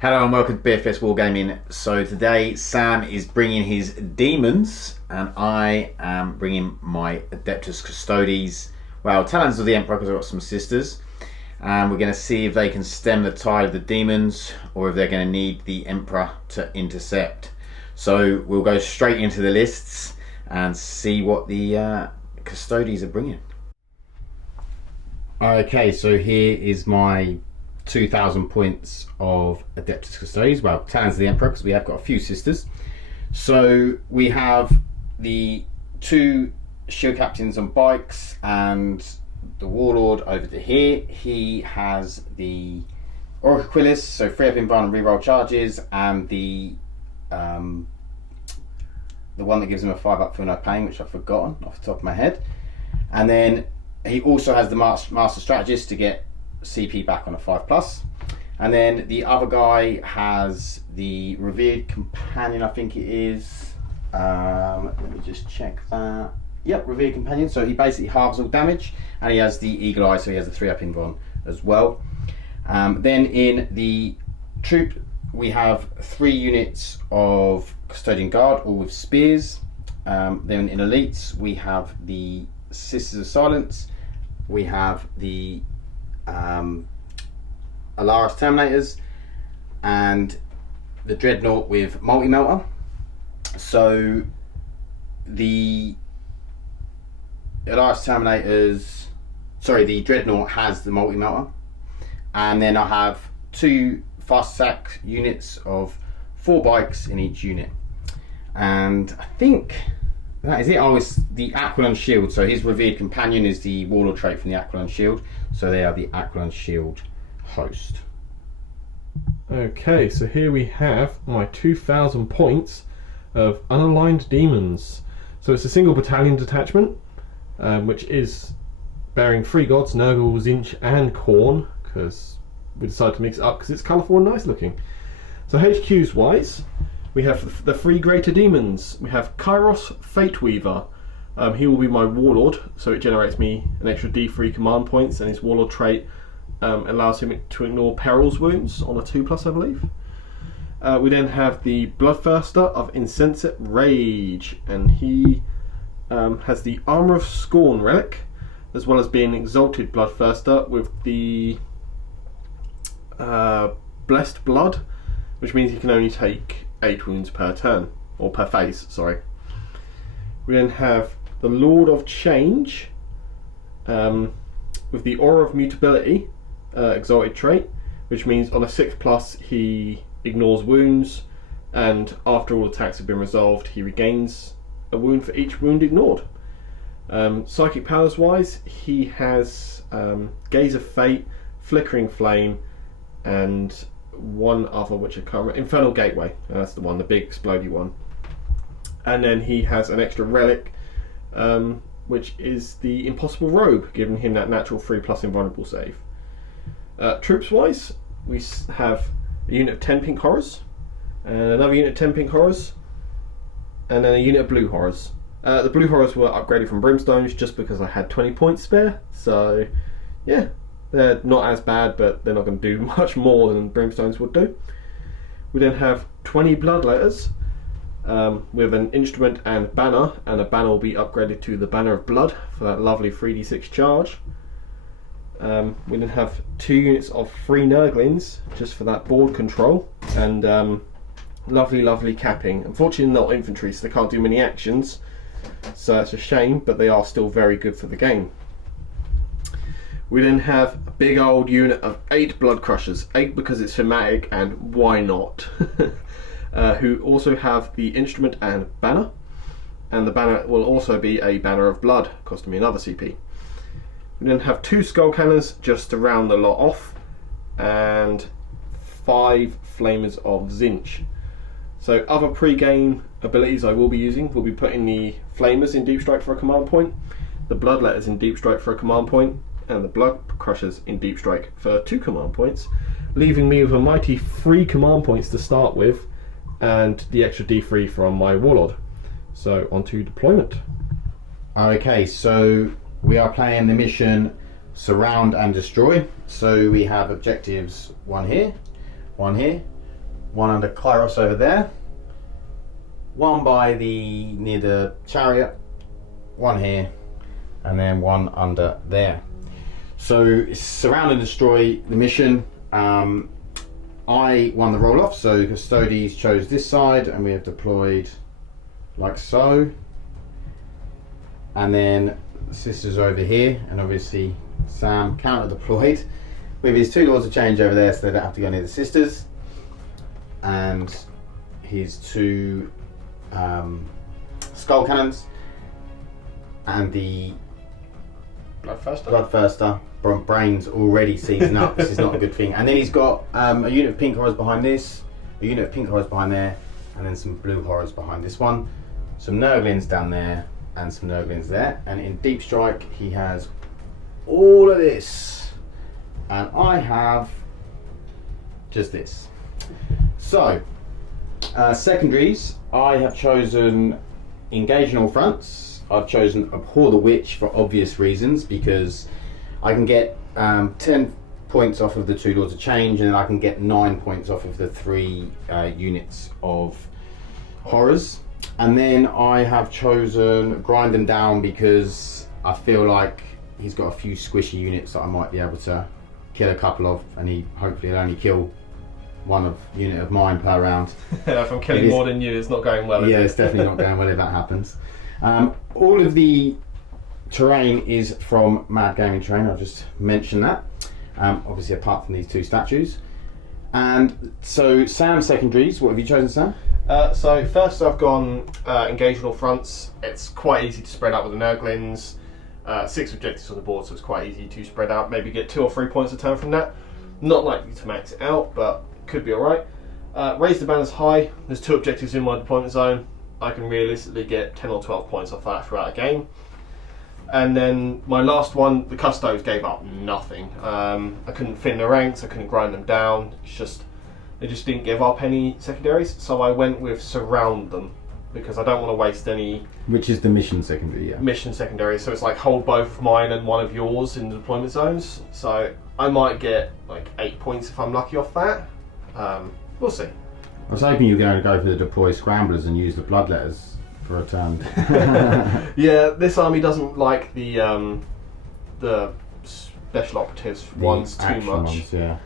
Hello and welcome to BFS Wargaming. So today Sam is bringing his Daemons and I am bringing my Adeptus Custodes, well, Talons of the Emperor, because I've got some sisters. And we're going to see if they can stem the tide of the Daemons or if they're going to need the Emperor to intercept. So we'll go straight into the lists and see what the Custodes are bringing. Okay, so here is my 2,000 points of Adeptus Custodes, well, Talons of the Emperor, because we have got a few sisters. So we have the two shield captains on bikes and the warlord over to here. He has the Oraquilis, so 3 up invuln and reroll charges, and the one that gives him a 5 up for no pain, which I've forgotten off the top of my head. And then he also has the Master Strategist to get CP back on a 5+, and then the other guy has the Revered Companion, I think it is. Let me just check that. Yep, Revered Companion. So he basically halves all damage, and he has the Eagle Eye, so he has the 3 up invuln as well. Then in the troop we have 3 units of Custodian Guard, all with spears. Then in elites we have the Sisters of Silence. We have the Alaris Terminators and the Dreadnought with multi-melter. So the Alaris Terminators, sorry, the Dreadnought has the multi-melter, and then I have 2 fast attack units of 4 bikes in each unit, and I think that is it. Oh, it's the Aquiline Shield. So his Revered Companion is the warlord trait from the Aquiline Shield. So they are the Aquiline Shield host. Okay, so here we have my 2,000 points of unaligned Daemons. So it's a single battalion detachment, which is bearing 3 gods, Nurgle, Zinch and Khorne, because we decided to mix it up because it's colourful and nice looking. So HQs wise, we have the 3 greater Daemons. We have Kairos Fateweaver. He will be my warlord, so it generates me an extra D3 command points, and his warlord trait allows him to ignore perils wounds on a 2+, I believe. We then have the Bloodthirster of Insensate Rage, and he has the Armour of Scorn relic, as well as being Exalted Bloodthirster with the Blessed Blood, which means he can only take 8 wounds per turn, or per phase, sorry. We then have the Lord of Change with the Aura of Mutability exalted trait, which means on a 6+ he ignores wounds, and after all attacks have been resolved he regains a wound for each wound ignored. Psychic powers wise, he has Gaze of Fate, Flickering Flame, and one other which I can't remember, Infernal Gateway, that's the one, the big explodey one. And then he has an extra relic, which is the Impossible Robe, giving him that natural 3+ invulnerable save. Troops wise, we have a unit of 10 pink horrors, and another unit of 10 pink horrors, and then a unit of blue horrors. The blue horrors were upgraded from brimstones just because I had 20 points spare, so yeah, they're not as bad, but they're not going to do much more than brimstones would do. We then have 20 bloodletters with an instrument and banner, and a banner will be upgraded to the Banner of Blood for that lovely 3d6 charge. We then have 2 units of 3 Nurglings just for that board control, and lovely capping. Unfortunately not infantry, so they can't do many actions, so that's a shame, but they are still very good for the game. We then have a big old unit of 8 Blood Crushers, 8 because it's thematic and why not, who also have the instrument and banner, and the banner will also be a Banner of Blood, costing me another CP. We then have 2 Skull Cannons just to round the lot off, and 5 Flamers of Zinch. So other pre-game abilities I will be using will be putting the Flamers in Deep Strike for a command point, the Bloodletters in Deep Strike for a command point, and the Blood Crushers in Deep Strike for 2 command points, leaving me with a mighty 3 command points to start with, and the extra D3 from my warlord. So on to deployment. Okay, so we are playing the mission Surround and Destroy. So we have objectives one here, one under Kairos over there, one by near the chariot, one here, and then one under there. So it's surround and destroy the mission. I won the roll off, so Custodes chose this side, and we have deployed like so. And then the sisters over here, and obviously Sam counter deployed with his 2 Lords of Change over there, so they don't have to go near the sisters, and his 2 skull cannons, and the Bloodthirster. Brains already season up. This is not a good thing. And then he's got a unit of pink horrors behind this, a unit of pink horrors behind there, and then some blue horrors behind this one. Some Nurglings down there, and some Nurglings there. And in Deep Strike, he has all of this, and I have just this. So, secondaries, I have chosen Engage in all fronts. I've chosen Abhor the Witch for obvious reasons, because I can get 10 points off of the 2 Lords of Change, and then I can get 9 points off of the 3 units of horrors. And then I have chosen Grind Them Down because I feel like he's got a few squishy units that I might be able to kill a couple of, and he hopefully will only kill one unit of mine per round. If I'm killing more than you, it's not going well. Yeah, it's definitely not going well if that happens. All of the terrain is from Mad Gaming Terrain, I'll just mention that. Obviously apart from these 2 statues. And so Sam secondaries, what have you chosen, Sam? So first I've gone Engage on all fronts. It's quite easy to spread out with the Nurglings. 6 objectives on the board, so it's quite easy to spread out. Maybe get 2 or 3 points a turn from that. Not likely to max it out, but could be alright. Raise the banners high. There's 2 objectives in my deployment zone. I can realistically get 10 or 12 points off that throughout a game. And then my last one, the Custodes gave up nothing. I couldn't thin the ranks, I couldn't grind them down. It's just, they just didn't give up any secondaries. So I went with Surround them, because I don't want to waste any. Which is the mission secondary, yeah. Mission secondary, so it's like hold both mine and one of yours in the deployment zones. So I might get like 8 points if I'm lucky off that. We'll see. I was hoping you were going to go for the deploy scramblers and use the bloodletters for a turn. Yeah, this army doesn't like the special operatives ones too much. Ones, yeah.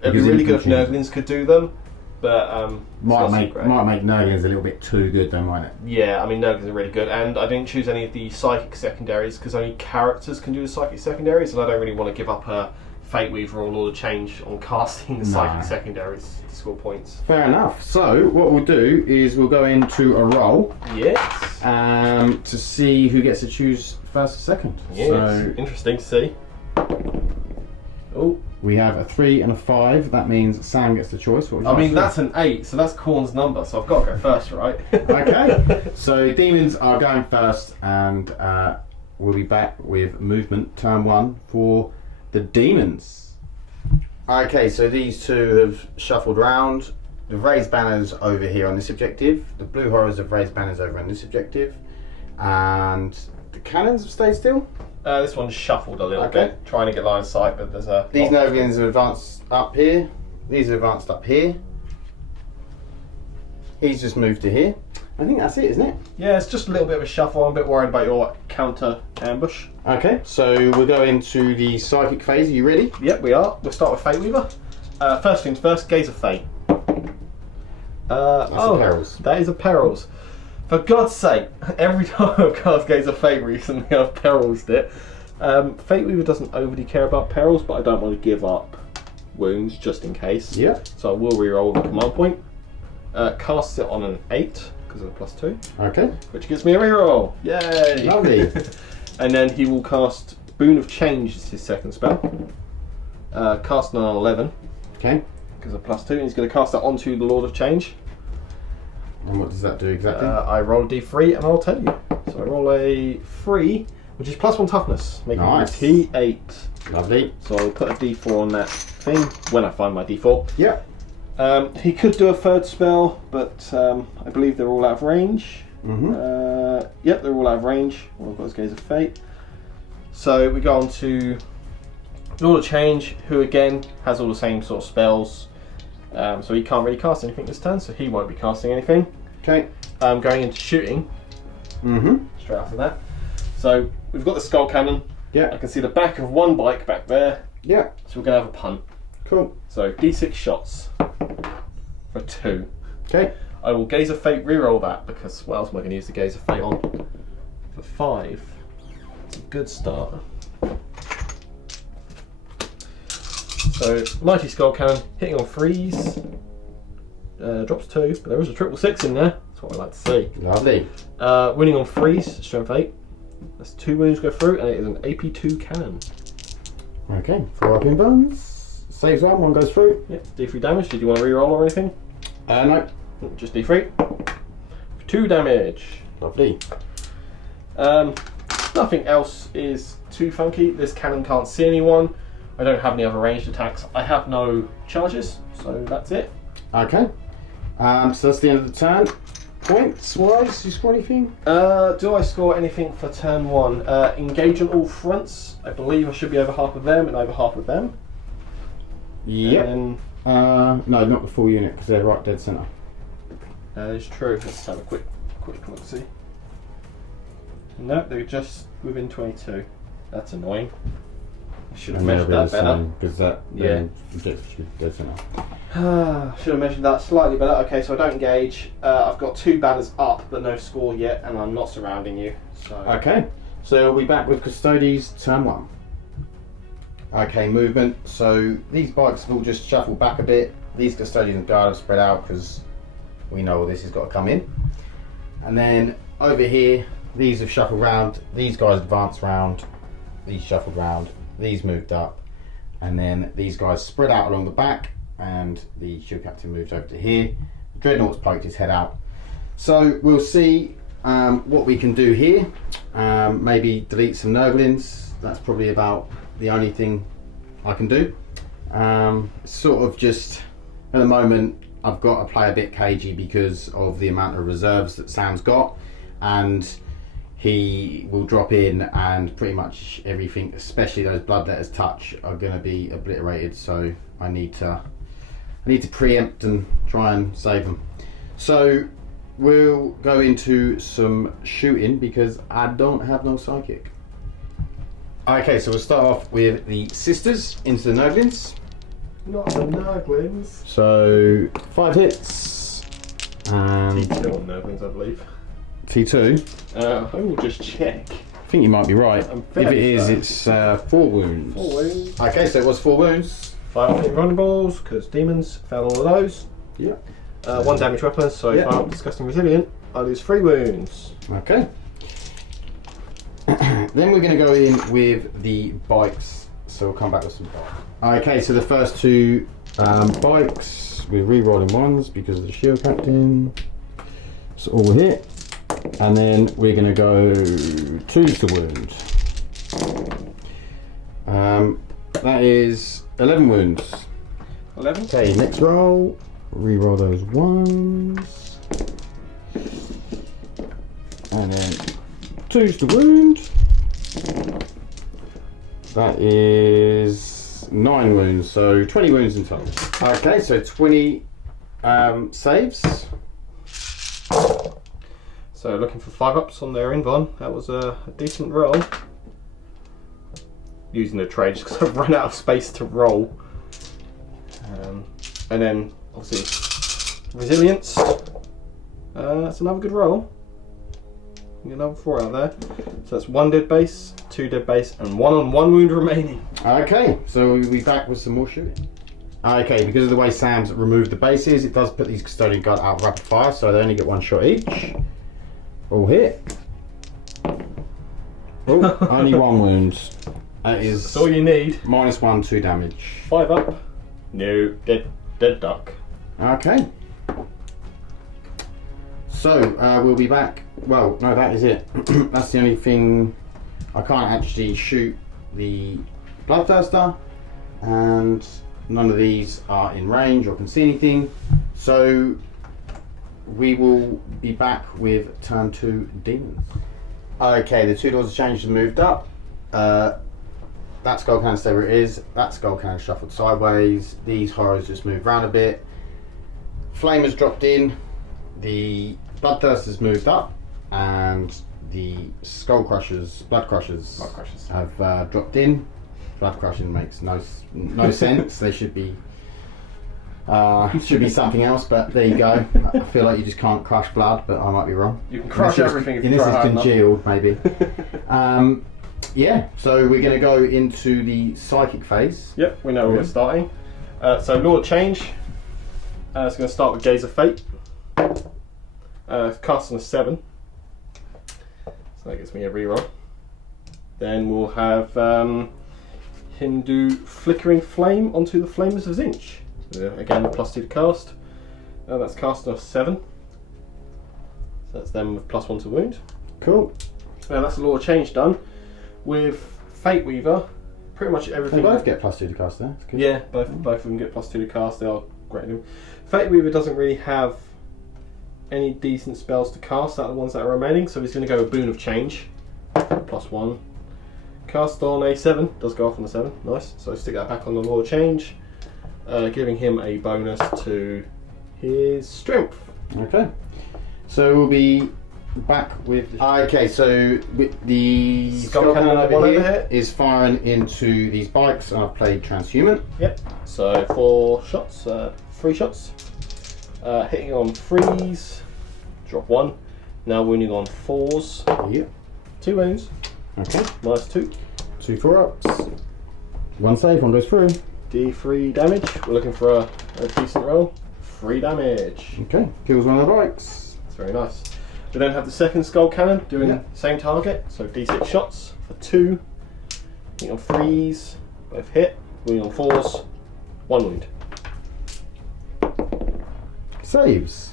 It'd be really good if Nurglings could do them, but might make Nurglings a little bit too good though, might it? Yeah, I mean Nurglings are really good, and I didn't choose any of the psychic secondaries because only characters can do the psychic secondaries, and I don't really want to give up a Fate Weaver or Lord of Change on casting the psychic secondaries to score points. Fair enough. So what we'll do is we'll go into a roll. Yes. To see who gets to choose first or second. Yes. So interesting to see. Oh. We have a 3 and a 5. That means Sam gets the choice. What would you I mean, like that's an 8, so that's Khorne's number, so I've got to go first, right? Okay. So Demons are going first, and we'll be back with movement turn 1 for the Demons. Okay, so these 2 have shuffled round. The raised banners over here on this objective. The blue horrors have raised banners over on this objective. And the cannons have stayed still. This one's shuffled a little bit, trying to get line of sight, but there's a... These Nurglings have advanced up here. These have advanced up here. He's just moved to here. I think that's it, isn't it? Yeah, it's just a little bit of a shuffle. I'm a bit worried about your counter ambush. Okay, so we'll go into the psychic phase. Are you ready? Yep, we are. We'll start with Fate Weaver. First things first, Gaze of Fate. That's a Perils. That is a Perils. For God's sake, every time I've cast Gaze of Fate recently, I've Perils it. Fate Weaver doesn't overly care about Perils, but I don't want to give up wounds just in case. Yeah. So I will reroll the command point. Casts it on an 8 because of the +2. Okay. Which gives me a reroll. Yay! Lovely. And then he will cast Boon of Change as his second spell. Cast on an 11. Okay. Because of +2, and he's going to cast that onto the Lord of Change. And what does that do exactly? I roll a d3 and I'll tell you. So I roll a 3, which is +1 toughness, making nice. it T8. Lovely. So I'll put a d4 on that thing when I find my d4. Yeah. He could do a third spell, but I believe they're all out of range. Mm-hmm. Yep, they're all out of range. Well, I've got his Gaze of Fate. So we go on to Lord of Change, who again has all the same sort of spells. So he can't really cast anything this turn, so he won't be casting anything. Okay. Going into shooting. Straight after that. So we've got the skull cannon. Yeah. I can see the back of one bike back there. Yeah. So we're going to have a punt. Cool. So D6 shots for 2. Okay. I will Gaze of Fate reroll that because what else am I going to use the Gaze of Fate on? For 5. It's a good start. So Mighty Skull Cannon hitting on 3s. Drops 2, but there is a triple 6 in there. That's what I like to see. Lovely. Winning on 3s, strength 8. That's 2 wounds go through, and it is an AP2 cannon. Okay. 4 up in bones. Saves one goes through. Yep. D3 damage. Did you want to reroll or anything? No. Just D3. 2 damage. Lovely. Nothing else is too funky. This cannon can't see anyone. I don't have any other ranged attacks. I have no charges, so that's it. Okay. So that's the end of the turn. Points wise, do you score anything? Do I score anything for turn 1? Engage on all fronts. I believe I should be over half of them and over half of them. Yep. And No, not the full unit because they're right dead centre. that is true. Let's have a quick look see. No, they're just within 22. That's annoying. I should have measured that better. Because that gets you dead centre. Should have measured that slightly better. Okay, so I don't engage. I've got 2 banners up, but no score yet, and I'm not surrounding you. So Okay, so we'll be back with Custodes turn 1. Okay, movement. So these bikes have all just shuffled back a bit. These Custodians and Guard have spread out because we know all this has got to come in. And then over here, these have shuffled round. These guys advanced round. These shuffled round. These moved up. And then these guys spread out along the back. And the shield captain moved over to here. Dreadnought's poked his head out. So we'll see what we can do here. Maybe delete some Nurglings. That's probably about the only thing I can do. Sort of just at the moment I've got to play a bit cagey because of the amount of reserves that Sam's got, and he will drop in and pretty much everything, especially those Bloodletters touch, are going to be obliterated. So I need to preempt and try and save them. So we'll go into some shooting because I don't have no psychic. Okay, so we'll start off with the sisters into the Nurglings. not the Nurglings. So 5 hits and T2 on Nurglings, I believe. T2. I will just check. I think you might be right. If it is, it's 4 wounds. 4 wounds. Okay, so it was 4 wounds. 5 hit running balls, because demons found all of those. Yeah. 1 damage weapon, so if I'm disgusting resilient, I lose 3 wounds. Okay. Then we're going to go in with the bikes. So we'll come back with some bikes. Okay, so the first 2 bikes, we're re-rolling 1s because of the shield captain. So all hit. And then we're going to go 2s to wound. That is 11 wounds. 11? Okay, next roll. Re-roll those 1s. And then 2s to wound. That is 9 wounds, so 20 wounds in total. Okay, so 20 saves. So looking for 5 ups on their invuln. That was a decent roll. Using the trade just because I've run out of space to roll. And then obviously resilience. That's another good roll. Get another 4 out there. So that's 1 dead base, 2 dead base, and 1 on 1 wound remaining. Okay, so we'll be back with some more shooting. Okay, because of the way Sam's removed the bases, it does put these Custodian Guard out rapid fire, so they only get 1 shot each. All hit. Oh, only 1 wound. That is That's all you need. -1, 2 damage. 5 up. No, dead duck. Okay. So, we'll be back. Well, no, that is it. That's the only thing. I can't actually shoot the Bloodthirster, and none of these are in range or can see anything. So, we will be back with turn 2 Demons. Okay, the 2 doors have changed and moved up. That skull cannon stay where it is. That skull cannon shuffled sideways. These horrors just moved around a bit. flame has dropped in, the bloodthirst has moved up, and the skull crushers, blood crushers have dropped in. Blood crushing makes no sense. They should be something else, but there you go. I feel like you just can't crush blood, but I might be wrong. You can crush everything if you this try is hard enough. congealed, maybe. Yeah, so we're going to go into the psychic phase. Yep, we know where we're starting. So Law of Change. It's going to start with Gaze of Fate. Cast on a 7. So that gives me a reroll. Then we'll have him do Flickering Flame onto the Flamers of Zinch. Again, a +2 to cast. That's cast on a 7. So that's them with +1 to wound. Cool. Now that's the Law of Change done. With Fate Weaver, pretty much everything. They both get +2 to cast there. That's good. Yeah, both of them get +2 to cast. They are great. Fate Weaver doesn't really have any decent spells to cast out of the ones that are remaining, so he's going to go with Boon of Change, +1. Cast on a 7, does go off on the 7, nice. So stick that back on the Law of Change, giving him a bonus to his strength. Okay, so we'll be back with. Okay, so with the skull cannon over here is firing into these bikes, and I've played transhuman. Yep. So 4 shots, 3 shots, hitting on 3s, drop 1. Now wounding on 4s. Yep. 2 wounds. Okay. -2. 2 4-ups. 1 save, 1 goes through. D3 damage. We're looking for a decent roll. 3 damage. Okay, kills one of the bikes. That's very nice. We then have the second skull cannon doing the same target. So D6 shots for 2. Hitting on 3s, both hit. Wounding on 4s, 1 wound. Saves.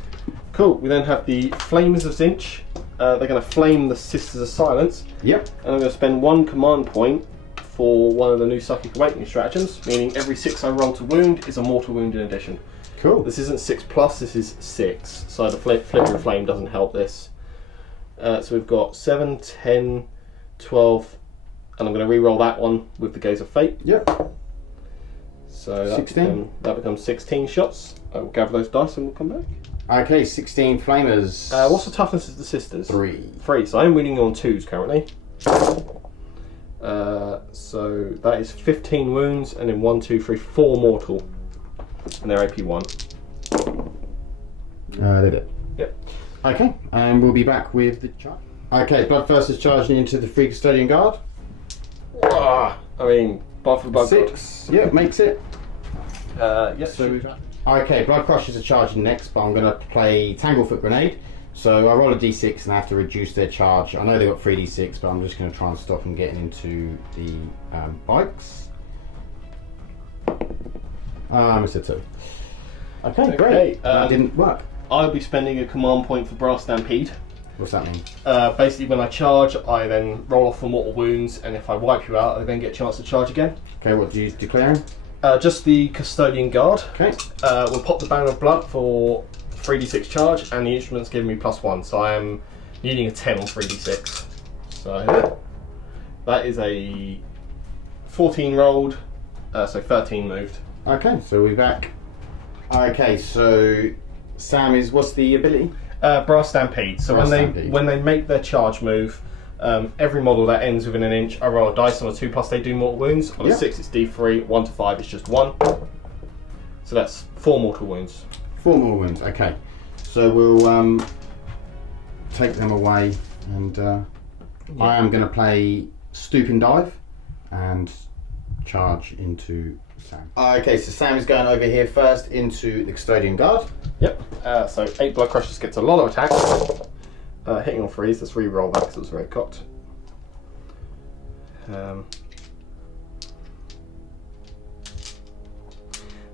Cool. We then have the Flamers of Zinch. They're going to flame the Sisters of Silence. Yep. And I'm going to spend 1 command point for one of the new Psychic Awakening stratagems, meaning every 6 I roll to wound is a mortal wound in addition. Cool. This isn't 6+, this is 6. So the Flickering Flame doesn't help this. So we've got 7, 10, 12, and I'm going to re-roll that one with the Gaze of Fate. Yep. So that 16. That becomes 16 shots. I will gather those dice and we'll come back. Okay, 16 flamers. What's the toughness of the Sisters? 3. 3, so I'm winning on 2s currently. So that is 15 wounds, and then 1, 2, 3, 4 mortal. And they're AP 1. Did it. Yep. Okay, and we'll be back with the charge. Okay, Bloodthirst is charging into the Free Custodian Guard. I mean, bar for blood. 6. Yeah, makes it. Yes. So okay, Blood Crushers are charging next, but I'm going to play Tanglefoot Grenade. So I roll a d6 and I have to reduce their charge. I know they've got 3d6, but I'm just going to try and stop them getting into the bikes. Mr. 2. Okay, great. That didn't work. I'll be spending a command point for Brass Stampede. What's that mean? Basically, when I charge, I then roll off for mortal wounds, and if I wipe you out, I then get a chance to charge again. Okay, what do you declaring? Just the Custodian Guard. Okay. We'll pop the Banner of Blood for 3d6 charge, and the instrument's giving me +1, so I am needing a 10 on 3d6. So that is a 14 rolled, so 13 moved. Okay, so we're back. Okay, so Sam is, what's the ability? Brass Stampede. So Brass when Stampede. they make their charge move, every model that ends within an inch, I roll a dice. On a 2+, they do mortal wounds. On a 6, it's D3. 1 to 5, it's just 1. So that's 4 mortal wounds. 4 more wounds. Okay, so we'll take them away, and I am going to play Stoop and Dive and charge into Sam. Okay, so Sam is going over here first into the Custodian Guard. Yep. So 8 Blood Crushers gets a lot of attacks. Hitting on 3s, let's re-roll that because it was very cocked.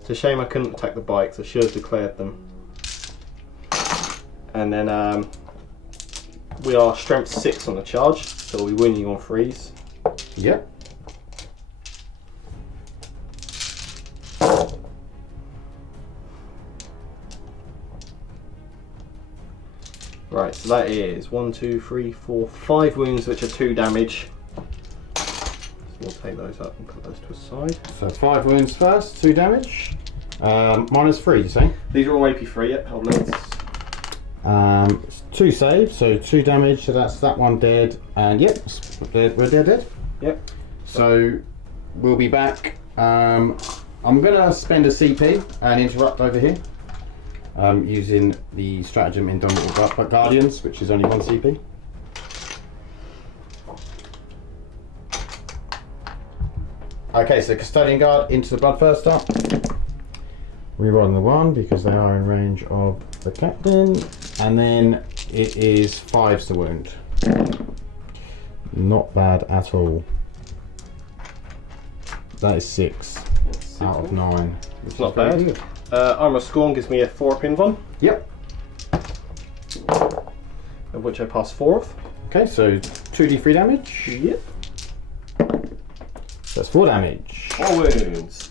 It's a shame I couldn't attack the bikes, I should have declared them. And then we are strength 6 on the charge, so we'll be winning on 3s. Yep. Right, so that is 1, 2, 3, 4, 5 wounds, which are 2 damage. So we'll take those up and put those to a side. So 5 wounds first, 2 damage. -3, you say? These are all AP3, yep, hold loads. It's 2 saves, so 2 damage, so that's that one dead, and yep, we're dead. Yep. So we'll be back. I'm gonna spend a CP and interrupt over here, using the stratagem Indomitable Guardians, which is only 1 CP. Okay, so Custodian Guard into the Bloodthirster. Rerolling the 1 because they are in range of the captain, and then it is 5s to wound. Not bad at all. That is 6 out of 9. It's not bad. Armour Scorn gives me a 4-pin one. Yep. Of which I pass 4 of. Okay, so 2d3 damage. Yep. That's 4 damage. 4 wounds.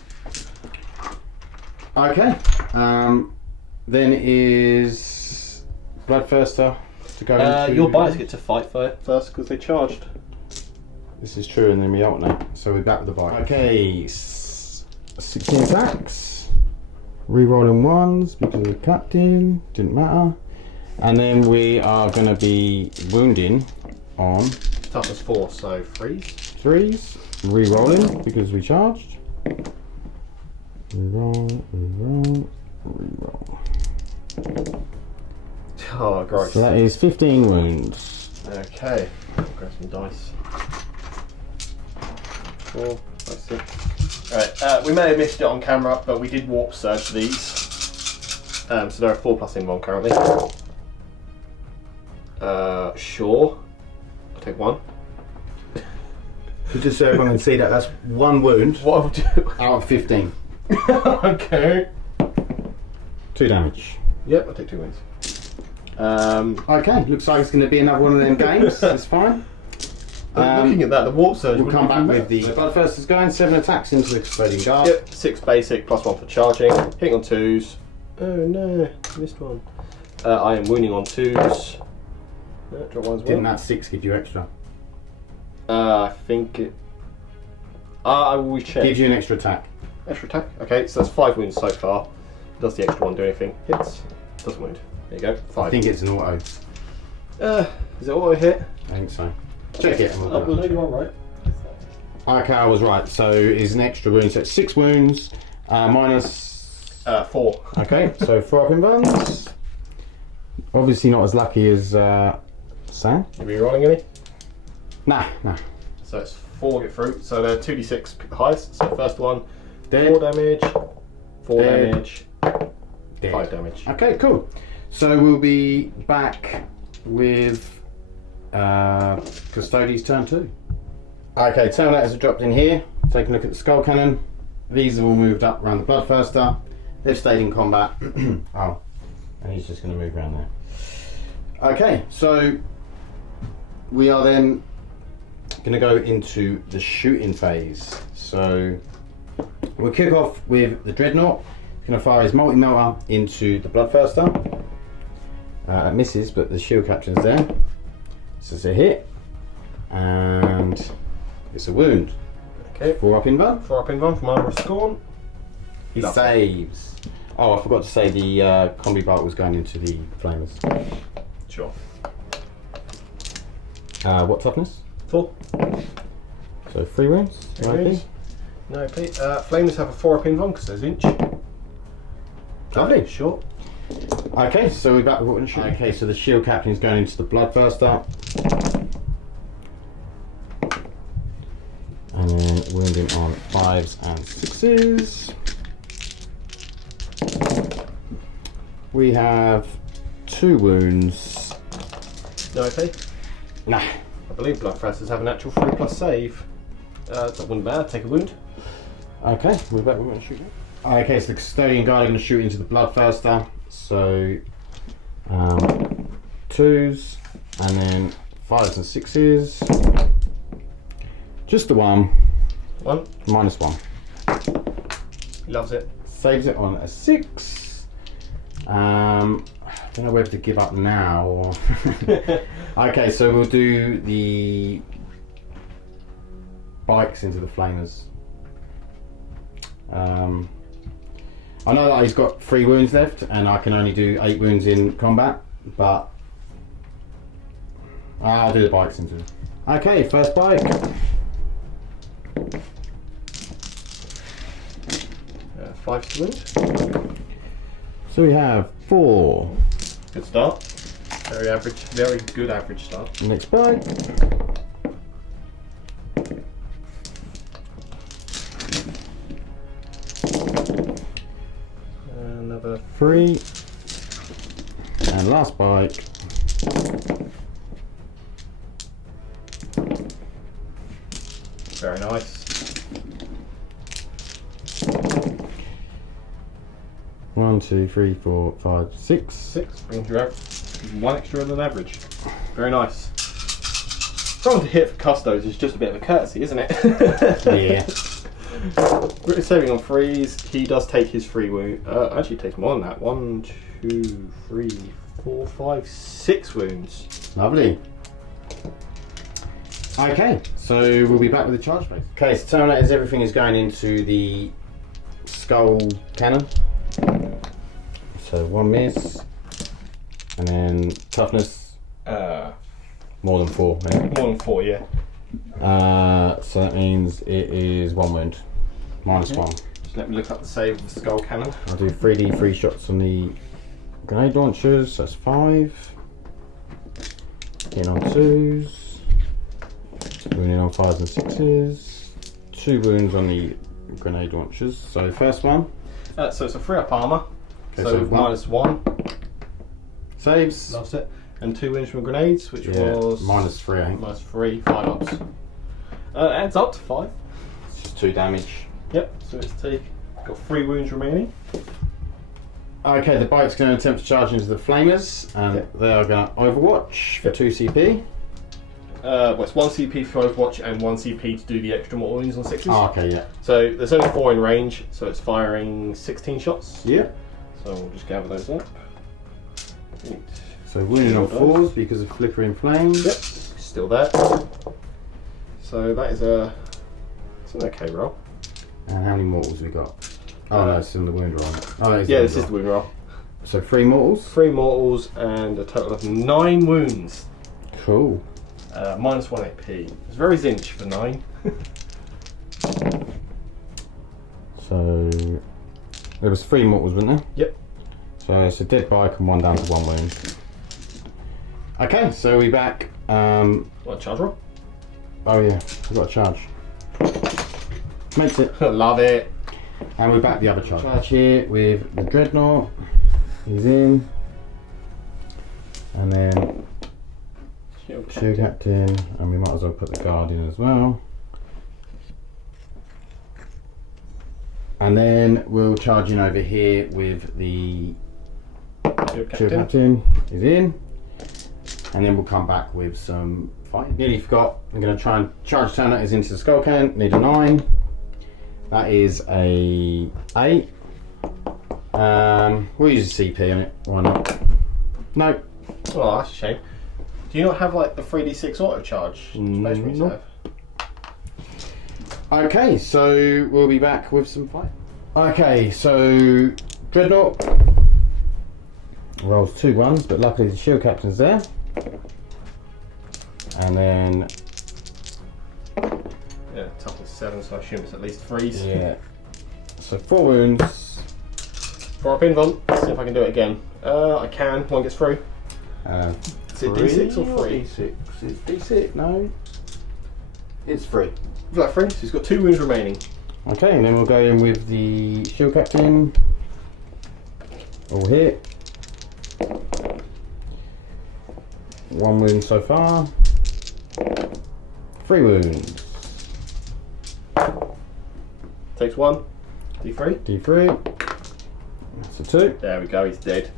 Okay. Then is Bloodthirster to go into... Your buyers get to fight first because they charged. This is true, and then we alternate. So we're back with the bike. Okay, 16 attacks. Rerolling 1s because of the captain. Didn't matter. And then we are going to be wounding on... Toughness 4, so 3s. 3s. Rerolling because we charged. Reroll. Oh, gross. So that is 15 wounds. Okay. Grab some dice. 4, 5, 6. Alright, we may have missed it on camera, but we did warp surge these. So there are 4+ in 1 currently. Sure. I'll take 1. So just so everyone can see that, that's 1 wound What I'll do... out of 15. Okay. 2 damage. Yep, I'll take 2 wounds. Okay, looks like it's going to be another one of them games. It's fine. Looking at that, the warp surge. We'll come back with the Bloodthirster's going. 7 attacks into the Custodian Guard. Yep, 6 basic, +1 for charging. Hitting on 2s. Oh no, missed one. I am wounding on 2s. Drop 1 as well. Didn't that 6 give you extra? I think it... I will check. Gives you an extra attack. Extra attack? Okay, so that's 5 wounds so far. Does the extra one do anything? Hits. Doesn't wound. There you go, 5. I think it's an auto. Is it auto hit? I think so. Check it. And we'll no, you are right. Okay, I was right. So it's an extra wound. So it's 6 wounds, minus... 4. Okay, so 4 up in buns. Obviously not as lucky as Sam. Are you rolling any? Nah. So it's 4 get through. So they're 2d6, pick the highest. So first one, Dead. 4 damage, 4 Dead. damage, Dead. 5 damage. Okay, cool. So we'll be back with Custodes turn 2. Okay, Terminators have dropped in here. Take a look at the Skull Cannon. These have all moved up around the Bloodthirster. They've stayed in combat. Oh, and he's just going to move around there. Okay, so we are then going to go into the shooting phase. So we'll kick off with the Dreadnought. He's going to fire his multi-melter into the Bloodthirster. It misses, but the shield captain's there. So it's a hit, and it's a wound. Okay. 4 up in bun. 4 up in 1 from Armour Scorn. He Lovely. saves. Oh, I forgot to say the combi bolt was going into the flamers. Sure. What toughness? 4. So 3 wounds. 3 Okay. wounds. No, Pete. Flamers have a 4 up in 1 because there's inch. Lovely. Short. Okay, so we're back with what we're shooting. Okay, so the shield captain is going into the Bloodthirster. And then wounding on 5s and 6s. We have 2 wounds. No AP? Nah. I believe Bloodthirsters have a natural 3+ save. That wouldn't matter. Take a wound. Okay, we're back with what we're shooting. Okay, so the Custodian Guard are going to shoot into the Bloodthirster. So 2s and then 5s and 6s. Just the 1. 1. -1. He loves it. Saves it on a 6. I don't know whether to give up now or... Okay, so we'll do the bikes into the flamers. I know that he's got 3 wounds left, and I can only do 8 wounds in combat, but I'll do the bikes into it. Okay, first bike. 5 to wound. So we have 4. Good start. Very average, very good average start. Next bike. Another 3. And last bike. very nice. 1, 2, 3, 4, 5, 6. 6 brings you out 1 extra than average. Very nice. Trying to hit for Custodes is just a bit of a courtesy, isn't it? Yeah. British saving on 3s. He does take his 3 wound. Actually, he takes more than that. 1, 2, 3, 4, 5, 6 wounds. Lovely. Okay, so we'll be back with the charge phase. Okay, so Terminators, everything is going into the skull cannon. So 1 miss, and then toughness, more than 4. Maybe. More than 4, yeah. So that means it is 1 wound, minus 1. Just let me look up the save of the skull cannon. I'll do 3D 3 shots on the grenade launchers, that's 5. Hitting on 2s. Wounding on 5s and 6s. 2 wounds on the grenade launchers. So first one. So it's a 3-up armour. Okay, so -1. -1. Saves. Lost it. And 2 wounds from grenades, which was -3, I think. -3, 5 ups. Adds up to 5. It's just 2 damage. Yep, so it's got 3 wounds remaining. Okay, the bike's going to attempt to charge into the flamers, and they are going to overwatch for 2 CP. Well, it's 1 CP for Overwatch and 1 CP to do the extra mortal wounds on 6s. Oh, okay, yeah. So there's only 4 in range, so it's firing 16 shots. Yeah. So we'll just gather those up. Neat. So wounded on 4s because of flickering flames. Yep, still there. So that is it's an okay roll. And how many mortals we got? Oh no, it's in the wound roll. Oh, that is Yeah, the this wound is the wound roll. So 3 mortals. 3 mortals and a total of 9 wounds. Cool. -1 AP. It's very zinch for 9. So there was 3 mortals, wasn't there? Yep. So it's a dead bike and 1 down to 1 wound. Okay, so we back. What, charge roll? Oh yeah, I've got a charge. Makes it. Love it. And we're back the other charge. Charge here with the Dreadnought. He's in. And then Shield Captain. And we might as well put the Guard in as well. And then we'll charge in over here with the Shield Captain. He's in. And then we'll come back with some fighting. Nearly forgot. I'm going to try and charge Terminators into the Skull Cannon. Need a 9. That is a 8. We'll use a CP on it. Why not? No. Oh, that's a shame. Do you not have like the 3d6 auto charge? No. Okay, so we'll be back with some fight. Okay, so Dreadnought rolls 2 1s, but luckily the Shield Captain's there. And then yeah, toughness 7, so I assume it's at least 3s. Yeah. So 4 wounds. 4 up in one. Let's see if I can do it again. I can. 1 gets through. Is it D6 or 3? D6. It's D6. No. It's 3. Is that 3? So he's got 2 wounds remaining. Okay, and then we'll go in with the Shield Captain. All hit. 1 wound so far. 3 wounds. Takes 1. D3. D3. That's a 2. There we go, he's dead.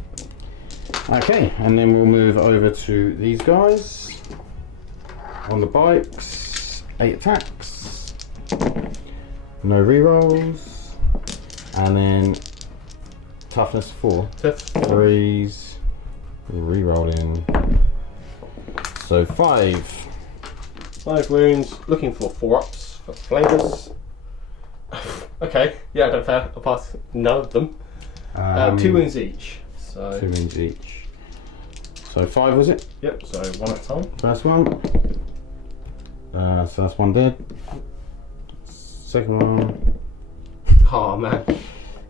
Okay, and then we'll move over to these guys. On the bikes. 8 attacks. No rerolls. And then toughness 4. Tough. 3s. Rerolling. So 5. 5 wounds. Looking for 4 ups for flavors. Okay, yeah, I don't fail. I'll pass none of them. 2 wounds each. So 2 wounds each. So 5 was it? Yep. So 1 at a time. First one. So that's 1 dead. Second one. Oh man.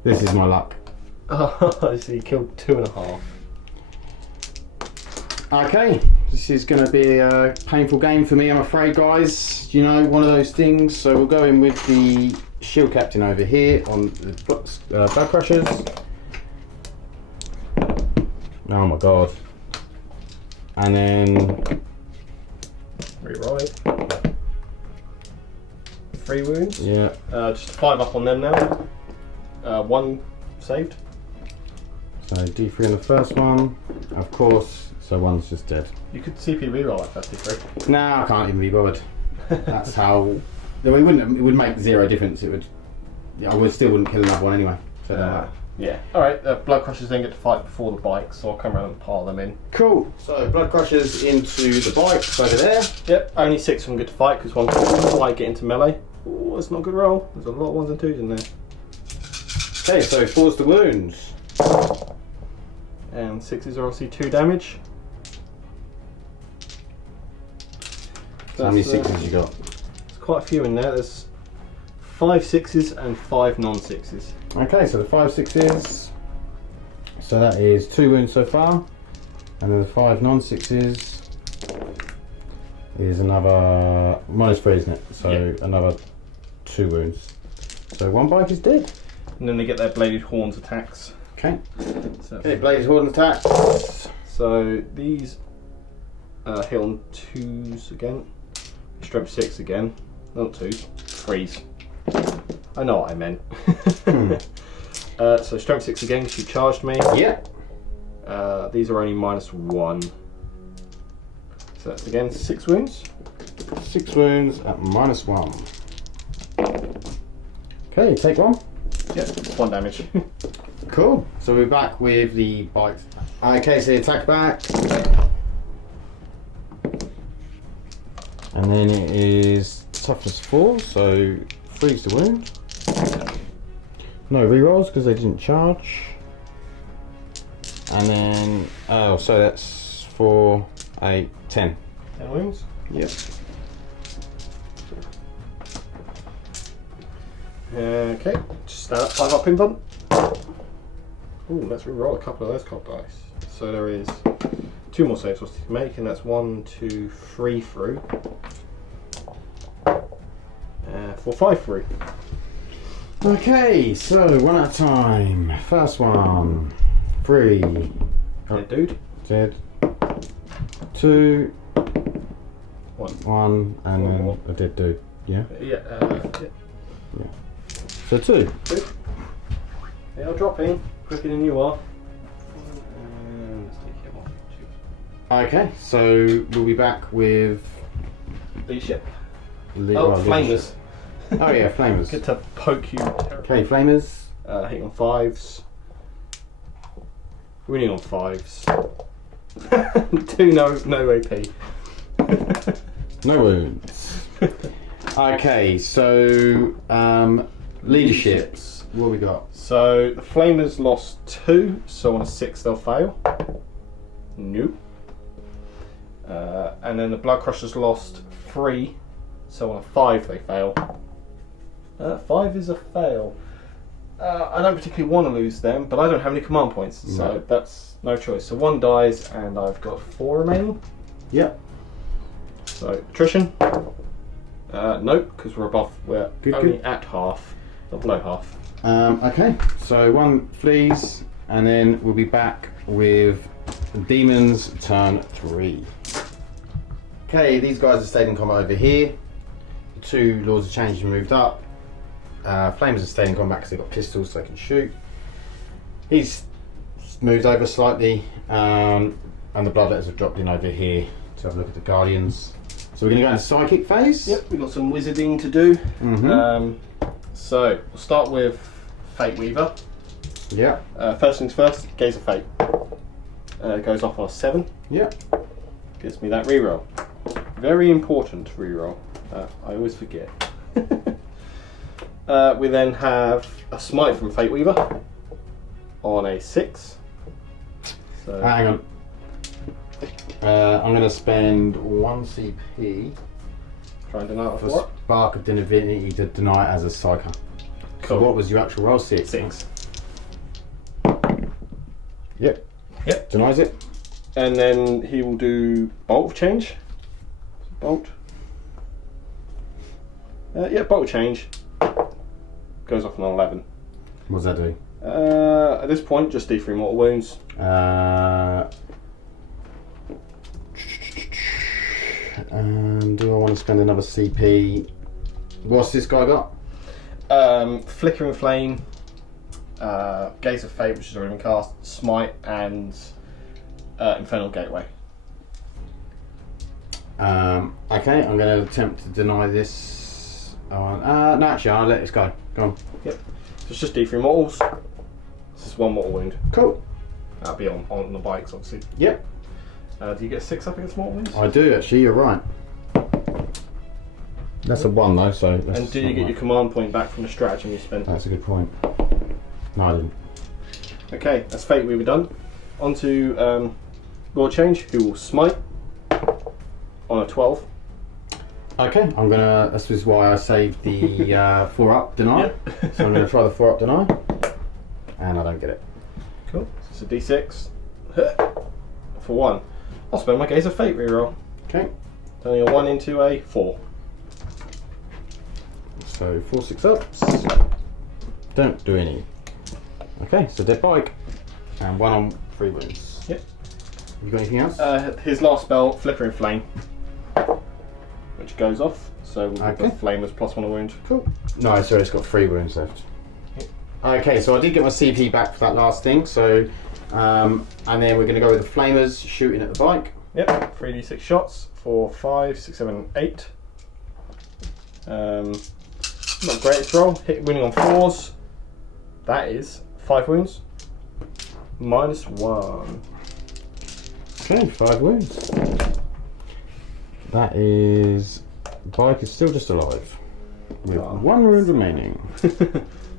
This is my luck. Oh, so you killed 2.5. Okay, this is going to be a painful game for me, I'm afraid, guys. You know, one of those things. So we'll go in with the shield captain over here on the blood crushers. Oh my god. And then Reroll it. 3 wounds. yeah, Just 5 up on them now. 1 saved. so D3 on the first one, of course. So 1's just dead. You could CP reroll at 53. No, I can't even be bothered. That's how. It would make 0 difference. It would. Yeah, I still wouldn't kill another one anyway. So Yeah. Alright, Blood Crushers then get to fight before the bikes, so I'll come around and pile them in. cool. So blood crushers into the bikes over there. Yep, only 6 of them get to fight because 1 might get into melee. Oh, that's not a good roll. There's a lot of 1s and 2s in there. Okay, so 4's the wounds. And 6s are obviously 2 damage. So how many 6's you got? There's quite a few in there. There's 5 6s and 5 non-6s. Okay, so the 5 6's. So that is 2 wounds so far, and then the 5 non-6's is another -3, isn't it? So Yeah. another 2 wounds. So 1 bike is dead. And then they get their Bladed Horns attacks. Okay. So, Okay, Blaze Horde attacks. so these hit on 2s again. Strength 6 again. Not 2s. 3s. I know what I meant. So strength 6 again because you charged me. Yeah. These are only -1. So that's again 6 wounds. 6 wounds at -1. Okay, take 1. Yep, 1 damage. Cool. So we're back with the bikes. Okay, so the attack back. And then it is toughness 4, so 3's the wound. No rerolls because they didn't charge. And then, oh, so that's 4, 8, 10. 10 wounds. Yep. Okay, just stand up, 5 up in front. Ooh, let's reroll a couple of those cold dice. So there is 2 more saves to make, and that's 1, 2, 3 through. 4, 5 through. Okay, so 1 at a time. First one, 3. Dead dude. Dead. 2, 1. 1, and One then more. a dead dude. Yeah. Yeah, So 2. They are dropping quicker than you are. And let's take him off. Okay, so we'll be back with. Leadership. Well, Flamers. Oh yeah, flamers. Get to poke you. Okay, flamers. Hitting on 5s. Winning on 5s. 2 no AP. No wounds. Okay, so leaderships. What we got? So the Flamers lost 2, so on a 6 they'll fail. Nope. And then the Blood Crushers lost 3, so on a 5 they fail. 5 is a fail. I don't particularly want to lose them, but I don't have any command points, so No. that's no choice. So 1 dies, and I've got 4 remaining. Yep. So attrition. Nope, because we're Good, only good. at half, not below half. Okay, so 1 flees, and then we'll be back with Demons turn 3. Okay, these guys have stayed in combat over here. The 2 Lords of Change have moved up. Flamers have stayed in combat because they've got pistols so they can shoot. He's moved over slightly, and the Bloodletters have dropped in over here to have a look at the Guardians. So we're going to go into Psychic phase. Yep, we've got some wizarding to do. Mm-hmm. So we'll start with Fate Weaver. Yeah. First things first, Gaze of Fate. It goes off on a 7. Yeah. Gives me that reroll. Very important reroll. I always forget. We then have a Smite from Fate Weaver. on a 6. So Hang on. I'm going to spend 1 CP try and deny it for for Spark of Divinity to deny it as a psyker. Cool. So what was your actual roll? 6? 6. Yep. Yep. Denies it. And then he will do bolt change. Bolt. Yeah, bolt change. Goes off on 11. What does that do? At this point, just D3 mortal wounds. Do I want to spend another CP? What's this guy got? Flickering Flame, Gaze of Fate, which has already been cast, Smite, and Infernal Gateway. Okay, I'm going to attempt to deny this. No, actually, I'll let this go. Go on. Yep. So it's just D3 mortals. This is 1 mortal wound. Cool. That'll be on the bikes, obviously. Yep. Do you get 6 up against mortal wounds? I do, actually, you're right. That's a 1 though, so... And do you get your command point back from the stratagem you spent? That's a good point. No, I didn't. Okay, that's Fate we were done. On to Lord Change, who will Smite on a 12. Okay, I'm gonna. This is why I saved the 4 up deny. Yep. So I'm gonna try the 4 up deny, and I don't get it. Cool. So it's a D6 for 1. I'll spend my Gaze of Fate reroll. Okay. Turning a 1 into a 4. So 4 6 ups. Don't do any. Okay, so dead bike, and 1 on 3 wounds. Yep. You got anything else? His last spell, Flickering Flame, which goes off. So we'll give the Flamers +1 a wound. Cool. No, sorry, it's got 3 wounds left. Yep. Okay, so I did get my CP back for that last thing. So, and then we're going to go with the Flamers shooting at the bike. Yep. 3d6 shots for 5, 6, 7, 8. Not greatest roll. Winning on 4s. That is 5 wounds. -1. Okay, 5 wounds. That is... The bike is still just alive. With 1 wound remaining.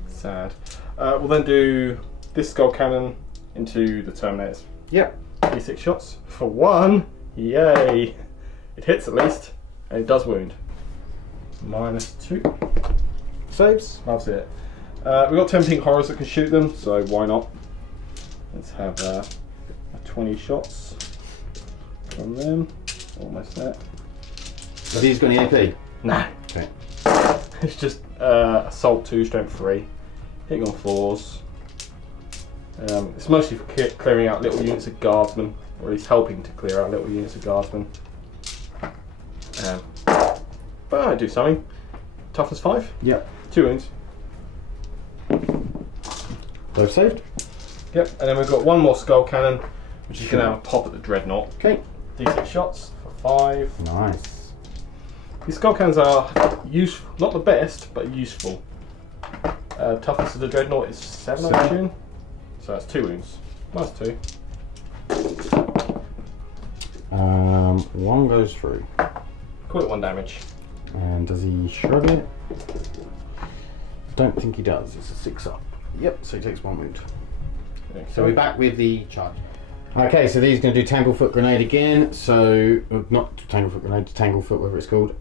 Sad. We'll then do this skull cannon into the Terminators. Yep. D6 shots for 1. Yay! It hits at least, and it does wound. -2. Saves. That's it. We've got 10 pink horrors that can shoot them, so why not? Let's have 20 shots from them. Almost there. Have these got any AP? Nah. Okay. It's just assault 2, strength 3, hitting on 4s. It's mostly for clearing out little units of guardsmen, or at least helping to clear out little units of guardsmen. But I do something. Toughness 5. Yep. 2 wounds. Both saved. Yep, and then we've got 1 more skull cannon, which is going to have a pop at the dreadnought. Okay. D6 shots for 5. Nice. These skull cannons are useful, not the best, but useful. Toughness of the dreadnought is 7, I assume. So that's 2 wounds. -2. 1 goes through. Call it 1 damage. And does he shrug it? Don't think he does. It's a 6 up. Yep, so he takes 1 wound. Okay. So we're back with the charge. Okay, so these going to do Tanglefoot Grenade again. So, not Tanglefoot Grenade, Tanglefoot, whatever it's called.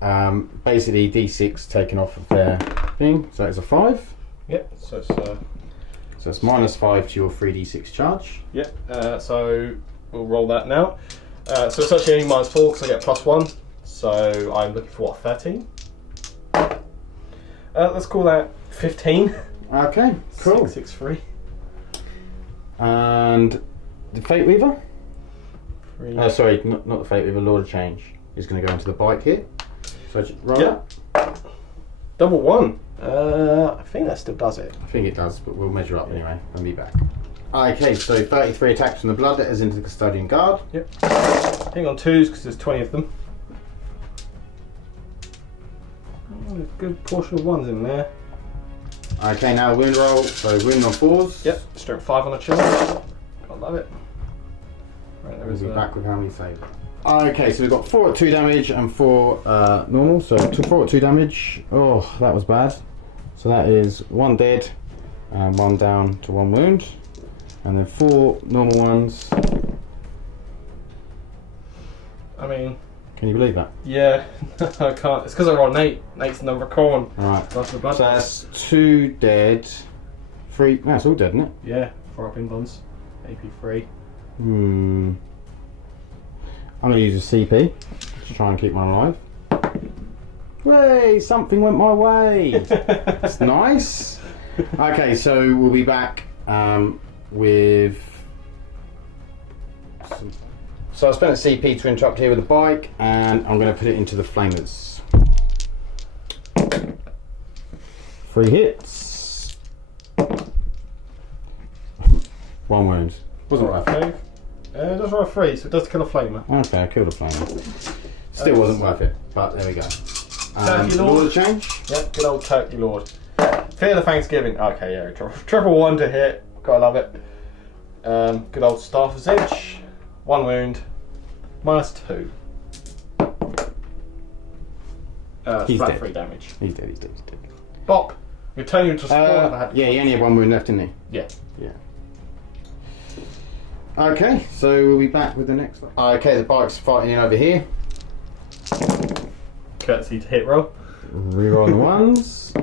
Basically, D6 taken off of their thing. So it's a 5. Yep, so it's... So it's -5 to your 3d6 charge. Yep, so we'll roll that now. So it's actually only -4 because I get +1. So I'm looking for what, 13? Let's call that 15. Okay, cool. 663. And the Fate Weaver? 3. Sorry, not the Fate Weaver, Lord of Change is going to go into the bike here. So just roll that. Double 1. I think that still does it. I think it does, but we'll measure up anyway and be back. Okay, so 33 attacks from the blood letters into the Custodian Guard. Yep. Hang on 2s because there's 20 of them. Oh, a good portion of 1s in there. Okay, now wound roll, so wound on 4s. Yep, strength 5 on a charge. I love it. Right, there We'll is be a... back with how many saves. Okay, so we've got 4 at 2 damage and 4 normal, so 4 at 2 damage. Oh, that was bad. So that is 1 dead and 1 down to 1 wound. And then 4 normal ones. I mean, can you believe that? Yeah, I can't. It's because I rolled an 8. 8's the number of corn. Alright. That's the blood. So that's 2 dead. 3. No, it's all dead, isn't it? Yeah, 4 up in bonds. AP3. I'm going to use a CP to try and keep mine alive. Hey, something went my way. That's nice. Okay, so we'll be back with. So I spent a CP to interrupt here with a bike, and I'm going to put it into the flamers. 3 hits. 1 wound. Wasn't worth it. It does roll a 3, so it does kill a flamer. Okay, I killed a flamer. Still wasn't worth it, but there we go. Turkey Lord. Lord of Change? Yep, good old Turkey Lord. Fear the Thanksgiving. Okay, yeah, triple 1 to hit. Gotta love it. Good old Staff's Edge. 1 wound. -2. He's flat dead. 3 damage. He's dead. Bop. You turn you into a spawn. Yeah, he only had 1 wound left, didn't he? Yeah. Yeah. Okay, so we'll be back with the next one. Okay, the bike's fighting in over here. Courtesy to hit roll. Reroll the ones.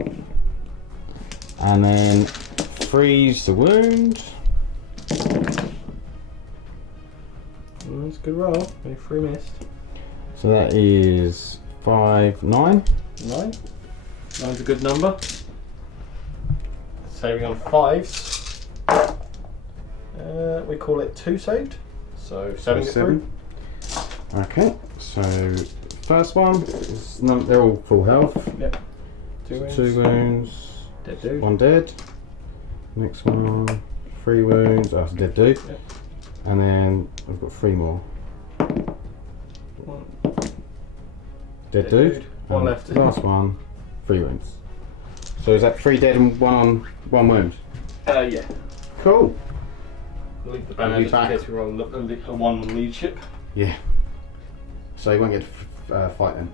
And then freeze the wound. That's a good roll. Only 3 missed. So that is 5, 9. 9. 9's a good number. Saving on 5s. We call it 2 saved. So 7 get through. Okay, so first one is they're all full health. Yep. 2 wounds. 2 wounds. Dead dude. 1 dead. Next one, 3 wounds. Oh, it's a dead dude. Yep. And then I've got 3 more. 1. Dead dude. 1 And left. Last one, 3 wounds. So is that 3 dead and 1 wound? Yeah. Cool. Leave the I'll banner be just in back. case we roll a 1 on leadership. Yeah. So you won't get to fight then.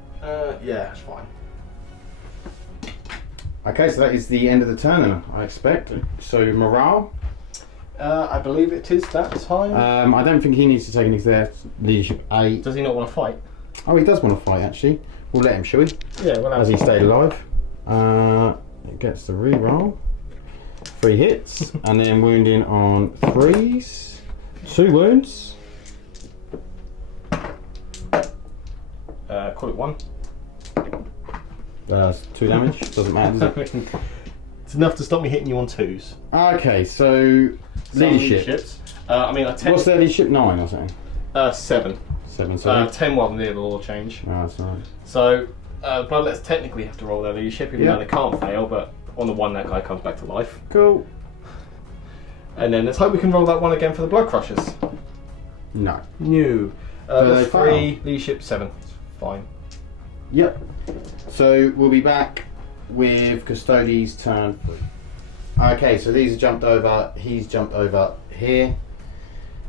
Yeah, it's fine. Okay, so that is the end of the turn then, I expect. So morale. I believe it is that time. I don't think he needs to take anything there. Leadership 8. Does he not want to fight? Oh, he does want to fight actually. We'll let him, shall we? Yeah, well, As he stayed alive. It gets the re-roll. 3 hits, and then wounding on 3s. 2 wounds. Call it 1. 2 damage. Doesn't matter, does it? It's enough to stop me hitting you on 2s. Okay, so leadership. Leaderships. I mean, a 10. What's their leadership? 9 or something? 7. 7. So 10 wasn't near the law change. oh, that's right. So, Bloodlets technically have to roll their leadership, even Yeah. though they can't fail, but on the 1 that guy comes back to life. Cool. And then let's hope we can roll that 1 again for the Blood Crushers. No. New. Do they That's 3, leadership 7. It's fine. Yep. So we'll be back with Custodes turn 3. Okay, so these have jumped over. He's jumped over here.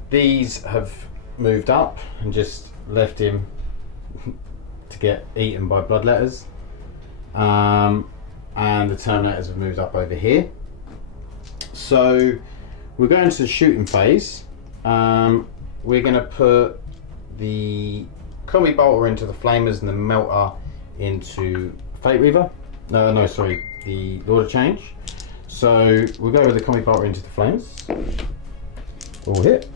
These have moved up and just left him to get eaten by bloodletters. And the Terminators have moved up over here. So we're going to the shooting phase. We're going to put the Comet Bolter into the Flamers and the Melter into Fate Reaver. No, sorry, the Lord of Change. So we'll go with the Comet Bolter into the Flames. All hit.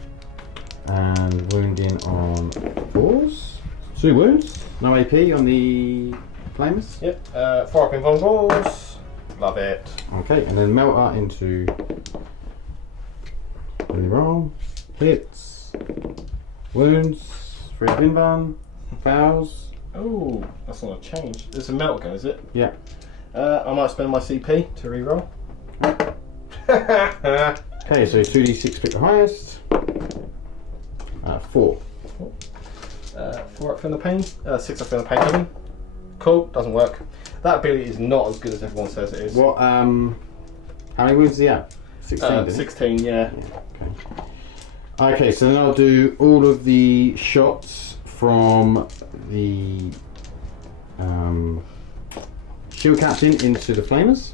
And wounding on 4s. 2 wounds. No AP on the Flamers. Yep. 4 up in vulnerables. Love it. Okay, and then Melter into reroll. Hits. Wounds. 3 up in van. Fouls. Oh, that's not a change. There's a melt gun, is it? Yeah. I might spend my CP to reroll. Okay, so 2d6 pick the highest. 4. 4 up from the pain. 6 up from the pain again. Cool, doesn't work. That ability is not as good as everyone says it is. What? How many wounds do you have? 16. Didn't it? 16, yeah. Okay. Okay, so then I'll do all of the shots from the shield captain into the flamers.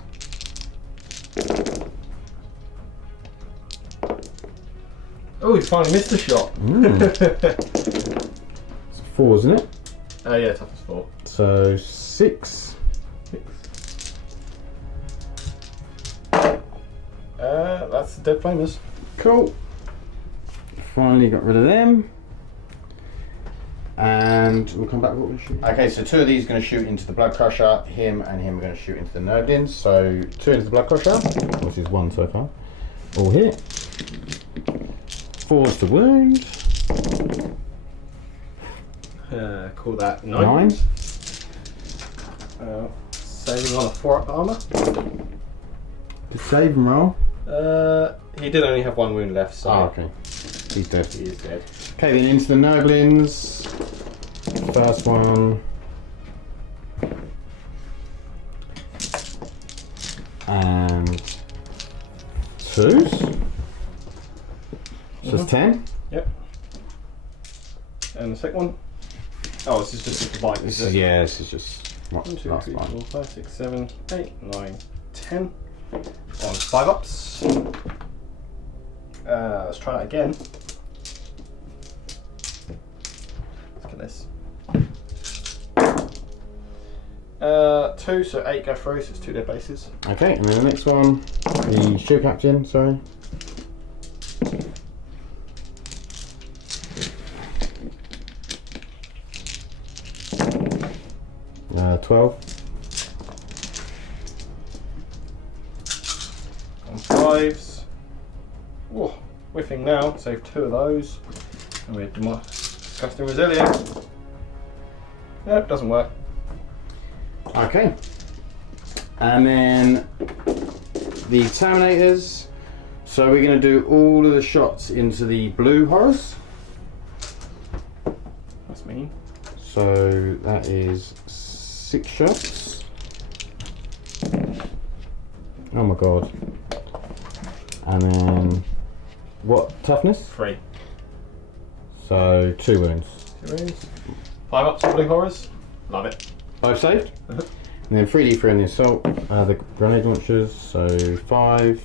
Oh, he finally missed a shot. It's 4, isn't it? Yeah, toughness 4. So 6. That's the dead flamers. Cool. Finally got rid of them. And we'll come back to what we're shooting. Okay, so 2 of these are going to shoot into the Blood Crusher. Him and him are going to shoot into the Nurglings. So 2 into the Blood Crusher, which is 1 so far. All hit. 4's to wound. Call that 9. 9. Saving on a 4 up armor. Good save and roll. He did only have 1 wound left, so okay. He's dead. he is dead. Okay, then into the Nurglings. First one. And 2s. So it's 10. Yep. And the second one? Oh, this is just a combined. This is, yeah, this is just 1, 2, last 3, one. 4, 5, 6, 7, 8, 9, 10. On 5 ups. Let's try that again. Let's get this. 2, so 8 go through, so it's 2 dead bases. Okay, and then the next one, the shield captain, sorry. Uh, 12. On 5s. Whoa, whiffing now, save 2 of those. And we're disgusting resilient. Nope, doesn't work. Okay. And then the Terminators. So we're going to do all of the shots into the blue horrors. That's mean. So that is 6 shots. Oh my god. And then what toughness? 3. So 2 wounds. 2 wounds. 5 ups on blue horrors. Love it. Both saved. Uh-huh. And then 3d3 on the assault, the grenade launchers, so 5.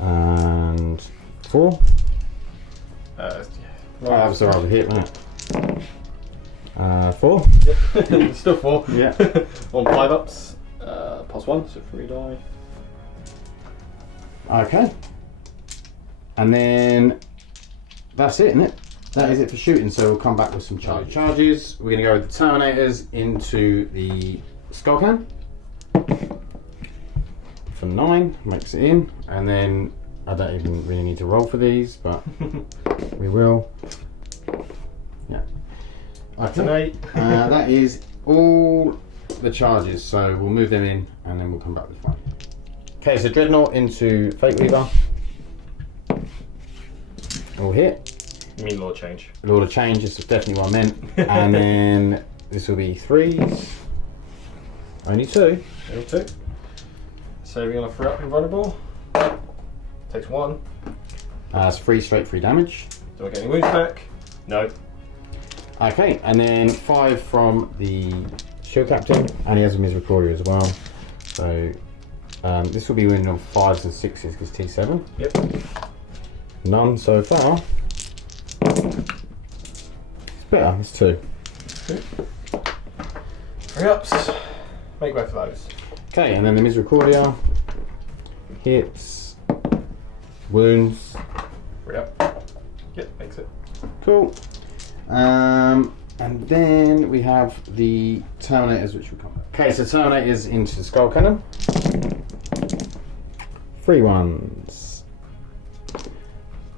And 4. Yeah. That was a rather hit, wasn't it? 4. Yep. Still 4. Yeah. On 5 ups. +1, so 3 die. Okay. And then that's it, isn't it? That is it for shooting, so we'll come back with some charges. We're going to go with the Terminators into the Skull Can. For 9, makes it in. And then I don't even really need to roll for these, but we will. Yeah. That's an 8. That is all the charges, so we'll move them in and then we'll come back with one. Okay, so Dreadnought into Fate Weaver. All hit. You mean Lord Change? Lord of Change is definitely what I meant. And then this will be 3s. Only 2. Only 2. Saving on a 3 up invulnerable. Takes 1. It's 3 straight 3 damage. Do I get any wounds back? No. Okay, and then 5 from the Shield Captain, and he has a Misericordia as well. So this will be winning on 5s and 6s because T7. Yep. None so far. It's better, it's 2. 3 ups. Make both of those. Okay, and then the Misericordia hits, wounds. 3 up. Yep, makes it. Cool. And then we have the Terminators, which will come back. Okay, so Terminators into the Skull Cannon. 3 ones.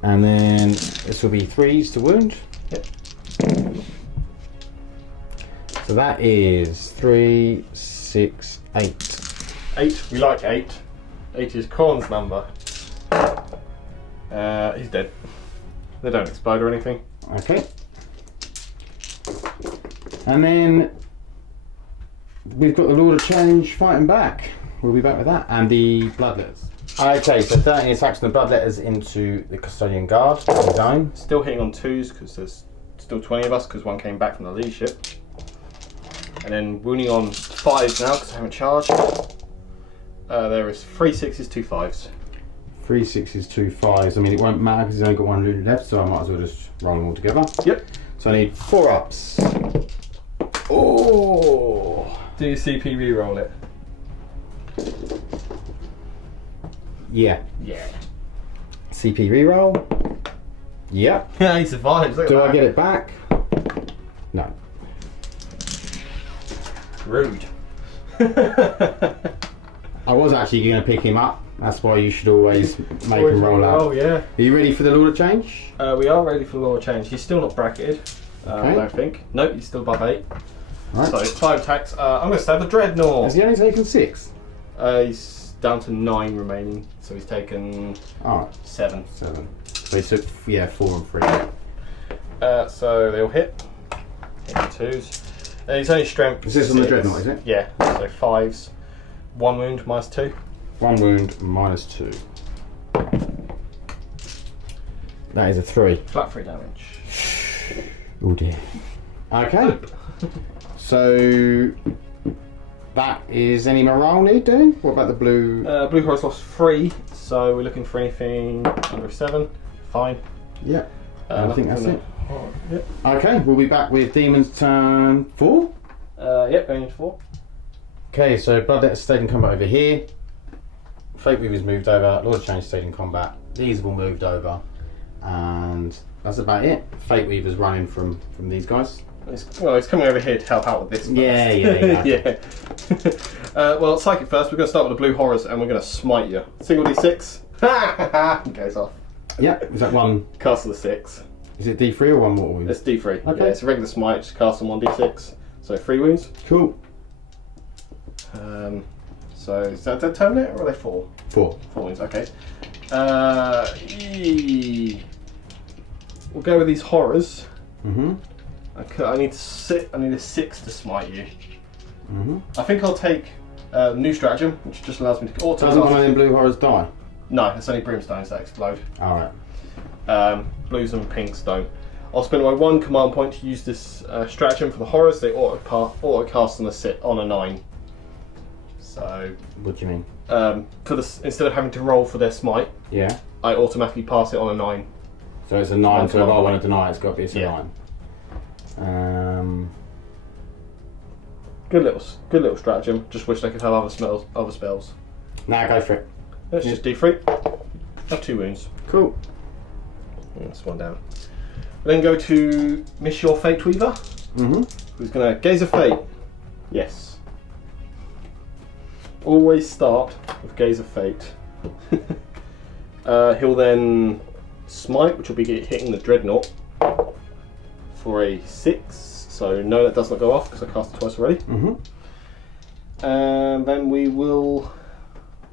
And then this will be 3s to wound. Yep. So that is 3, 6, 8. 8. We like 8. 8 is Korn's number. He's dead. They don't explode or anything. Okay. And then we've got the Lord of Change fighting back. We'll be back with that. And the Bloodletters. Okay, so 13 attacks on the Bloodletters into the Custodian Guard. Design. Still hitting on 2s because there's still 20 of us because 1 came back from the leadership. And then wounding on 5s now because I haven't charged. There is 3 6s, 2 5s. 3 6s, 2 5s. I mean, it won't matter because he's only got 1 wound left, so I might as well just roll them all together. Yep. So I need 4 ups. Oh! Do you CP reroll it? Yeah. Yeah. CP reroll. Yep. Yeah, he survives. Look at Do that. I get it back? No. Rude. I was actually going to pick him up. That's why you should always make him roll out. Oh yeah. Are you ready for the Lord of Change? We are ready for Law of Change. He's still not bracketed. Okay. I don't think. Nope, he's still above 8. Right. So 5 attacks. I'm going to stab the Dreadnought. Has he only taken 6? He's down to 9 remaining. So he's taken Alright, 7. 7. So he took, 4 and 3. So they all hit. Hit the 2s. He's only strength. Is this on the 6. Dreadnought, is it? Yeah. So 5s. 1 wound minus 2. 1 wound, minus 2. That is a 3. Flat 3 damage. Oh dear. Okay. So that is any morale need doing? What about the blue? Blue Horse lost 3, so we're looking for anything under 7. Fine. Yeah. I think that's it. Yep. Okay, we'll be back with Demons turn 4. Yep, going into 4. Okay, so Blood stayed in combat over here. Fate Weaver's moved over. Lord of Change stayed in combat. These have all moved over. And that's about it. Fate Weaver's running from these guys. He's coming over here to help out with this first. Yeah. Yeah. Well, Psychic first. We're going to start with the Blue Horrors and we're going to smite you. Single D6. Goes off. Yeah, is that one? Castle the 6. Is it D3 or 1 more wound? It's D3. Okay. Yeah, it's a regular smite. Just cast on 1D6. So 3 wounds. Cool. So is that the Terminator or are they 4? 4. 4 wounds, okay. We'll go with these horrors. Mm-hmm. I need a 6 to smite you. Mm-hmm. I think I'll take new stratagem, which just allows me to auto. Doesn't one of them blue horrors die? No, it's only brimstones that explode. Alright. Blues and pinks don't. I'll spend my 1 command point to use this stratagem for the horrors. They auto cast on a 9. So. What do you mean? Instead of having to roll for their smite, Yeah. I automatically pass it on a 9. So it's a 9, so if I command want to deny it, it's got to be a Yeah. 9. Good little stratagem. Just wish they could have other spells. Now go for it. Let's just D3. Have 2 wounds. Cool. That's 1 down. Then go to Miss Your Fate Weaver, Mm-hmm. who's going to Gaze of Fate. Yes. Always start with Gaze of Fate. He'll then Smite, which will be hitting the Dreadnought for a 6. So no, that does not go off because I cast it twice already. Mm-hmm. And then we will.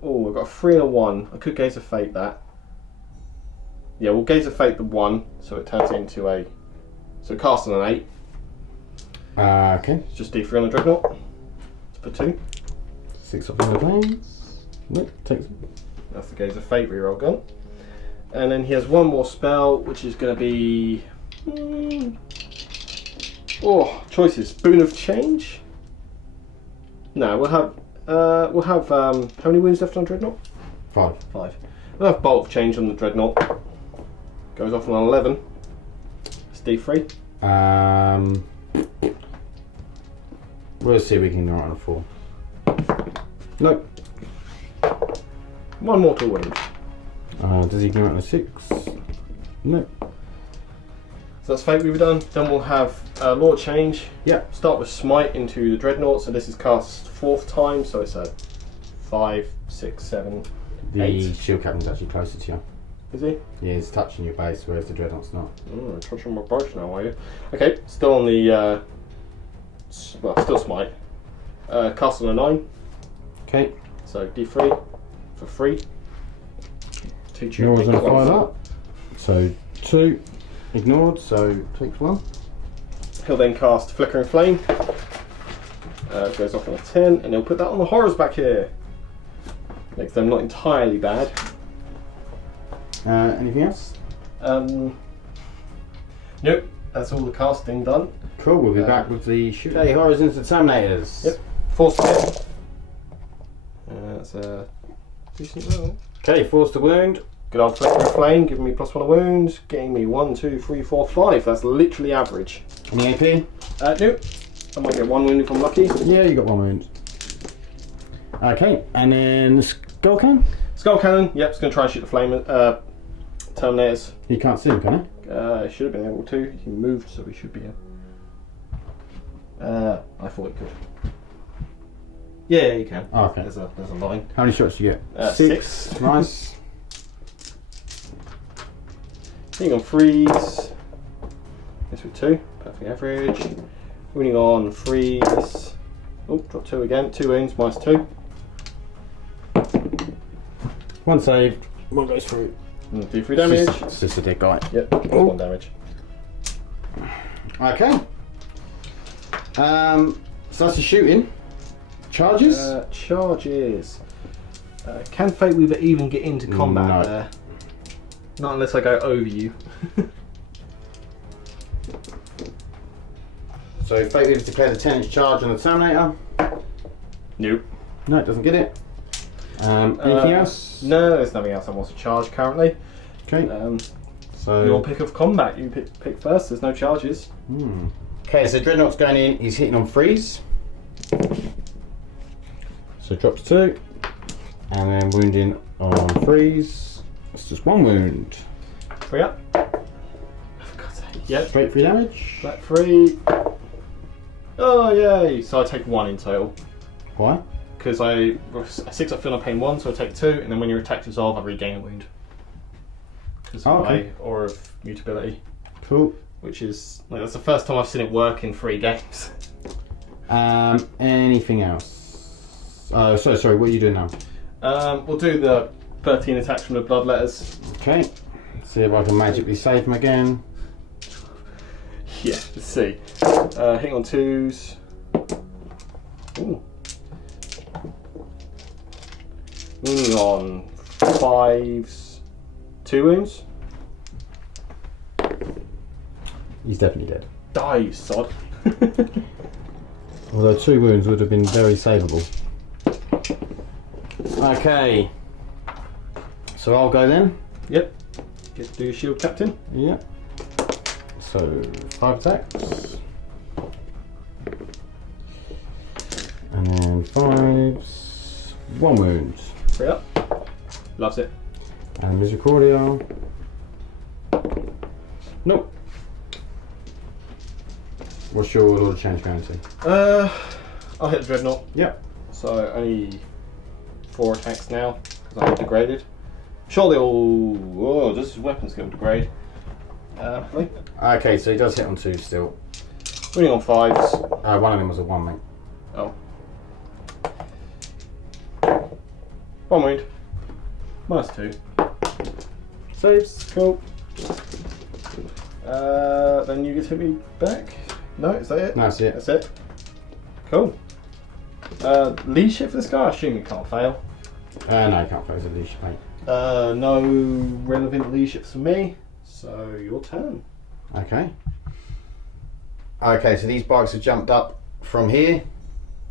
Oh, we've got a 3 and a 1. I could Gaze of Fate that. Yeah, we'll Gaze of Fate the 1, so it turns into a. So cast on an 8. Okay. It's just D3 on the Dreadnought. For 2. 6 up in the veins. Nope, takes it. That's the Gaze of Fate reroll gun. And then he has 1 more spell, which is going to be. Choices. Boon of Change. No, we'll have. How many wounds left on Dreadnought? 5. 5. We'll have Bolt of Change on the Dreadnought. Goes off on an 11. It's D3. We'll see if we can do it on a 4. Nope. 1 mortal wound. Does he go on a 6? Nope. So that's Fate we've done. Then we'll have Law of Change. Yep. Start with Smite into the Dreadnought. So this is cast 4th time. So it's a 5, 6, 7, The 8. shield captain's actually closer to you. Is he? Yeah, he's touching your base, whereas the dreadnought's not. Touching my brush now, are you? Okay, still on the. Still Smite. Cast on a 9. Okay. So D3 for 3. Teach you. Yours on 5 up. So 2 ignored, so takes 1. He'll then cast Flickering Flame. Goes off on a 10, and he'll put that on the horrors back here. Makes them not entirely bad. Anything else? Nope, that's all the casting done. Cool, we'll be back with the shoot. Okay, Horizons and Terminators. Yep. 4 spell. That's a decent roll. Okay, force to wound. Good old flickering flame, giving me +1 wound, getting me 1, 2, 3, 4, 5. That's literally average. Any AP? Nope. I might get 1 wound if I'm lucky. Yeah, you got 1 wound. Okay, and then skull cannon? Skull cannon, yep, it's going to try and shoot the flame terminators. You can't see him, can you? Should have been able to. He moved, so he should be in. I thought it could. Yeah, you can. Oh, okay. There's a line. How many shots do you get? 6. Nice. Hitting on freeze. This with 2. Perfect average. Wounding on freeze. Oh, drop 2 again. 2 wounds, -2. 1 saved. 1 goes through. And do 3 damage. It's just a dead guy. Yep, 1 damage. Okay. So that's the shooting. Charges? Charges. Can Fate Weaver even get into combat No. there? Not unless I go over you. So Fate Weaver declares a 10-inch charge on the Terminator. Nope. No, it doesn't get it. Anything else? No, there's nothing else I want to charge currently. Okay. So Your pick of combat. You pick first. There's no charges. Okay, so Dreadnought's going in. He's hitting on freeze. So drops 2, and then wounding on freeze. It's just 1 wound. 3 up. For God's sake. Yep. Straight 3 damage. Flat 3. Oh yay! So I take 1 in total. Why? Because a 6 I feel no pain 1, so I take 2, and then when your attack dissolve, I regain a wound. Because of my aura of mutability. Cool. Which is that's the first time I've seen it work in 3 games. Anything else? Sorry, what are you doing now? We'll do the 13 attacks from the bloodletters. Okay. See if I can magically save him again. Yeah, let's see. Hitting on 2s. Ooh. Wounding on 5s. 2 wounds. He's definitely dead. Die, you sod. Although 2 wounds would have been very savable. Okay. So I'll go then. Yep. Get to do your shield captain. Yep. So 5 attacks. And then 5s. 1 wound. 3 up. Loves it. And Misericordia. Nope. What's your Lord of Change going to? I'll hit the Dreadnought. Yep. So only 4 attacks now because I'm degraded. Surely all. Oh, does his weapon skill degrade? Hopefully. Okay, so he does hit on 2 still. Winning on 5s. One of them was a 1, mate. Oh. 1 wound. -2. Saves. Cool. Then you get to hit me back. No, is that it? No, that's it. That's it. Cool. Leadership for this guy? I assume you can't fail. No, you can't play as a leash, mate. No relevant leadership for me. So your turn. Okay. Okay, so these bikes have jumped up from here.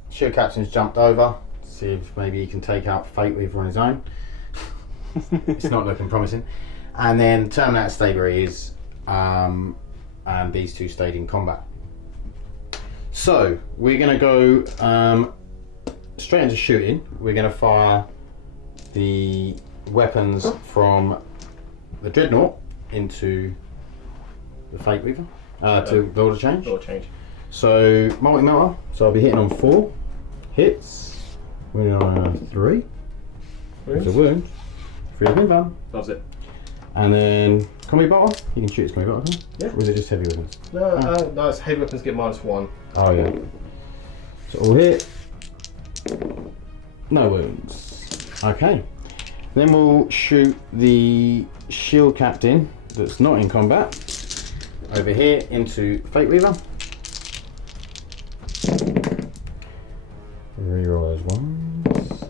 Shield Captain's jumped over. See if maybe he can take out Fate Weaver on his own. It's not looking promising. And then Terminator stayed where he is. And these 2 stayed in combat. So we're going to go straight into shooting. We're going to fire the weapons from the Dreadnought into the Fate Weaver to Lord of Change. Lord of Change. So multi-melter. So I'll be hitting on 4 hits. Wounding on 3. There's a wound. 3 of them. Loves it. And then comedy bottle. You can shoot his comedy bottle. Can you? Yeah. Or is it just heavy weapons? No, it's heavy weapons get -1. Oh yeah. So all hit. No wounds. Okay. Then we'll shoot the shield captain that's not in combat over here into Fate Weaver. Reroll those ones.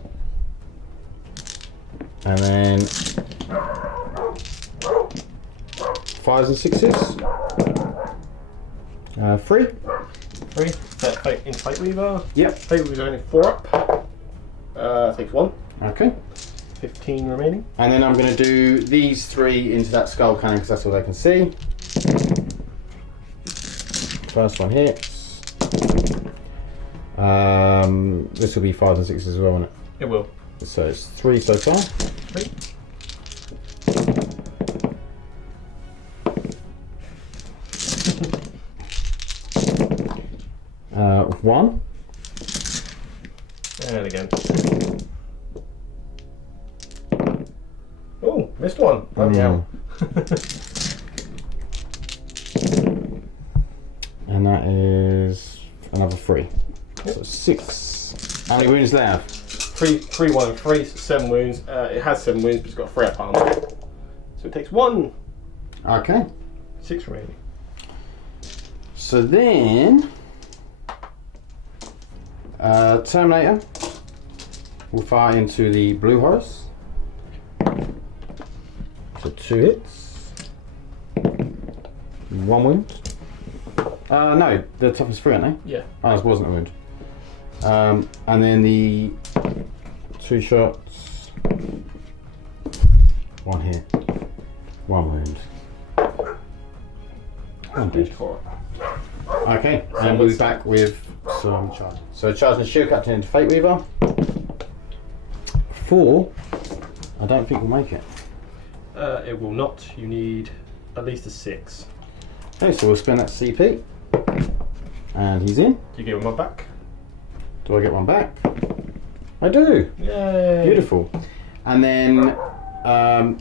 And then 5s and 6s. 3. 3. In Fate Weaver. Yep. Fate Weaver's only 4 up. Takes 1. Okay. 15 remaining. And then I'm going to do these 3 into that skull cannon because that's all they can see. First one hits. This will be 5s and 6s as well, won't it? It will. So it's 3 so far. 3. 1. And again. Oh, missed one. Oh, yeah. And that is another 3. Yep. So 6. How many wounds there? 3, 1, 3, 7 wounds. It has 7 wounds, but it's got 3 up armor. So it takes 1. Okay. 6 remaining. So then, Terminator will fire into the blue horse. So 2 hits. 1 wound. No, the toughest 3, aren't they? Yeah. Oh, this wasn't a wound. And then the 2 shots. 1 hit. 1 wound. 1 hit. Okay, and we'll be back with some charge. So charging the Shield Captain into Fate Weaver. 4. I don't think we'll make it. It will not. You need at least a 6. Okay, so we'll spend that CP. And he's in. Do you get one back? Do I get one back? I do. Yay! Beautiful. And then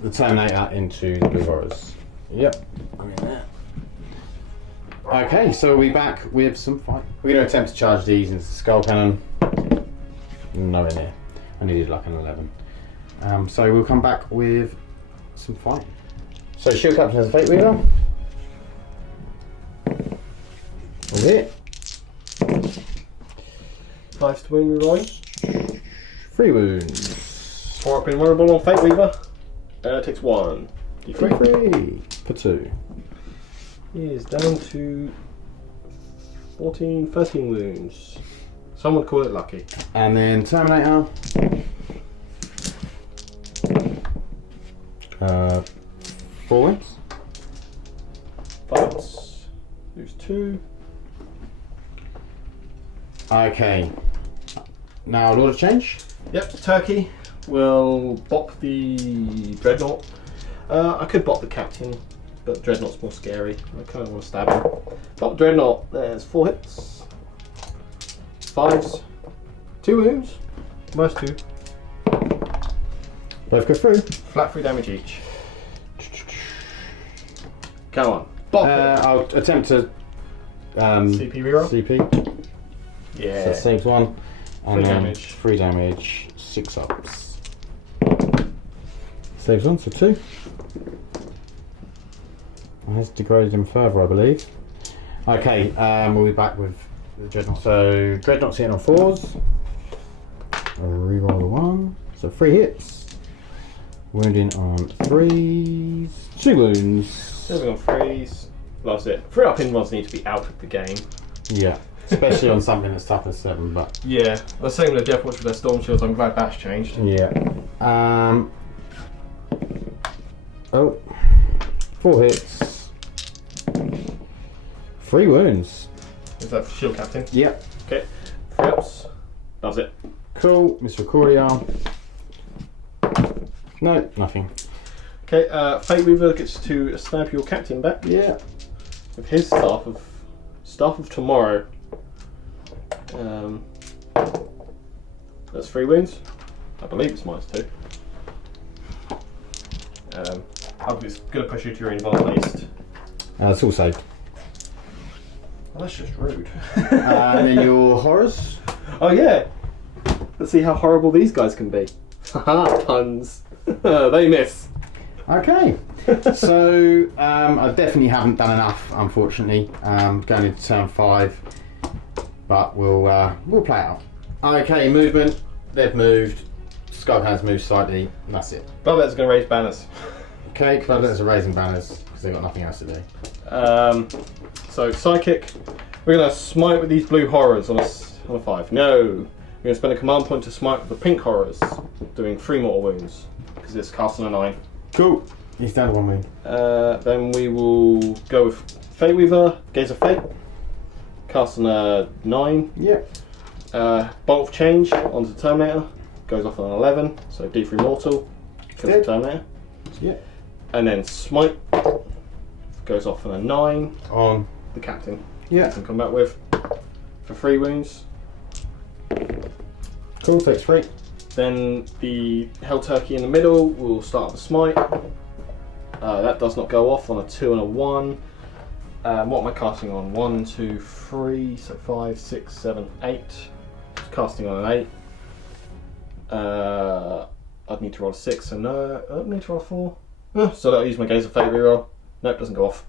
the Terminator into the Blue Horrors. Yep. I'm in there. Okay, so we'll be back with some fight. We're going to attempt to charge these into the Skull Cannon. Nowhere near. I needed like an 11. So we'll come back with some fight. So Shield Captain has a Fate Weaver. All hit. 5 to wound rerolling. 3 wounds. 4 up invulnerable on Fate Weaver. Takes 1. D3. 3 for 2. He is down to 14, 13 wounds. Some would call it lucky. And then Terminator. 4 wounds. 5. Lose 2. Okay. Now Lord of Change. Yep, Turkey will bop the Dreadnought. I could bop the Captain, but Dreadnought's more scary. I kind of want to stab him. Bop Dreadnought, there's 4 hits. 5s. 2 wounds. Most 2. Both go through. Flat 3 damage each. Go on. Bop it. I'll attempt to CP reroll. CP. Yeah. So that saves 1. And 3 then damage. 3 damage, 6 ups. Saves 1, so 2. Has degraded him further, I believe. Okay, we'll be back with the Dreadnought. So Dreadnought's hitting on 4s. Reroll the 1. So 3 hits. Wounding on 3s. 2 wounds. 7 on 3s. Loves it. 3 up in ones need to be out of the game. Yeah, especially on something that's tough as 7, but Yeah, the same with the Death Watch with their Storm Shields. I'm glad that's changed. yeah. Oh, 4 hits. 3 wounds. Is that for Shield Captain? Yep. Okay. 3 ups. Loves it. Cool. Mr. Cordia. No, nothing. Okay, Fate Weaver gets to snipe your Captain back Yeah. with his Staff of Tomorrow. That's 3 wounds. I believe it's -2. It's going to push you to your invuln list. It's all saved. Well, that's just rude. And then your horrors. Oh yeah. Let's see how horrible these guys can be. Haha, puns. They miss. Okay. So I definitely haven't done enough, unfortunately, going into turn 5. But we'll play it out. Okay, movement. They've moved. Skullhound's moved slightly, and that's it. Bloodlet's going to raise banners. Okay, Clubletters are raising banners because they've got nothing else to do. So Psychic, we're going to smite with these blue horrors on a 5. No, We're going to spend a command point to smite with the pink horrors, doing 3 mortal wounds, because it's cast on a 9. Cool. He's down 1 wound. Then we will go with Fate Weaver, Gaze of Fate, cast on a 9. Yeah. Bolt of Change onto the Terminator, goes off on an 11, so D3 mortal, kills the Terminator. Yeah. And then Smite goes off on a 9 On the Captain. Yeah. Can come back with for 3 wounds. Cool, takes 3. Then the Hell Turkey in the middle will start with a Smite. That does not go off on a 2 and a 1. What am I casting on? 1, 2, 3, so 5, 6, 7, 8. Casting on an 8. I'd need to roll a 6, so no, I'd need to roll a 4. So I'll use my Gaze of Fate reroll. Nope, doesn't go off.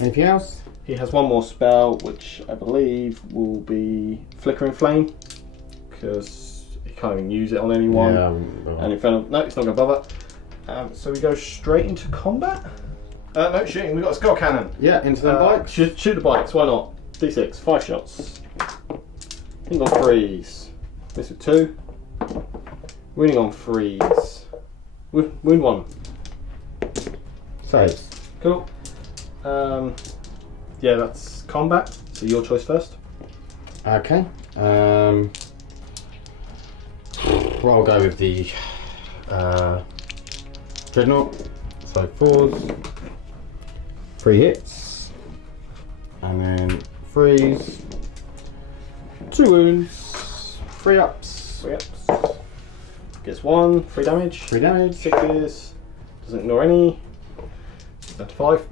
Anything else? He has 1 more spell, which I believe will be Flickering Flame, because he can't even use it on anyone. Yeah. And Infernal, no, it's not going to bother. So we go straight into combat. No shooting. We've got a skull cannon. Yeah, into them bikes. Shoot the bikes. Why not? D6, 5 shots. Hitting on 3s. Miss with 2. Winning on 3s. Wound 1. Saves. Cool. Yeah, that's combat. So your choice first. Okay. Well, I'll go with the Dreadnought. So 4s, 3 hits, and then 3s, 2 wounds, 3 ups. 3 ups. Gets 1, 3 damage. 3 damage. 6s. Doesn't ignore any. Down to 5.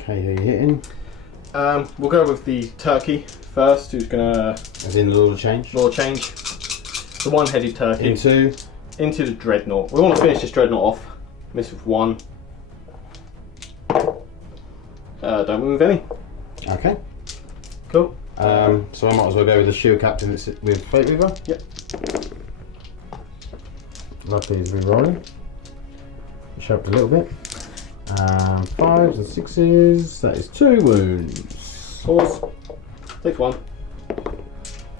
Okay, who are you hitting? We'll go with the turkey first, who's gonna As in the Lord of Change. Lord Change. The one-headed turkey. Into the dreadnought. We want to finish this dreadnought off. Miss with 1. Don't move any. Okay. Cool. So I might as well go with the shield captain that's with Fate Weaver. Yep. Luckily he's re-rolling. Shoved a little bit. 5s and 6s. That is 2 wounds. Pause. Takes 1.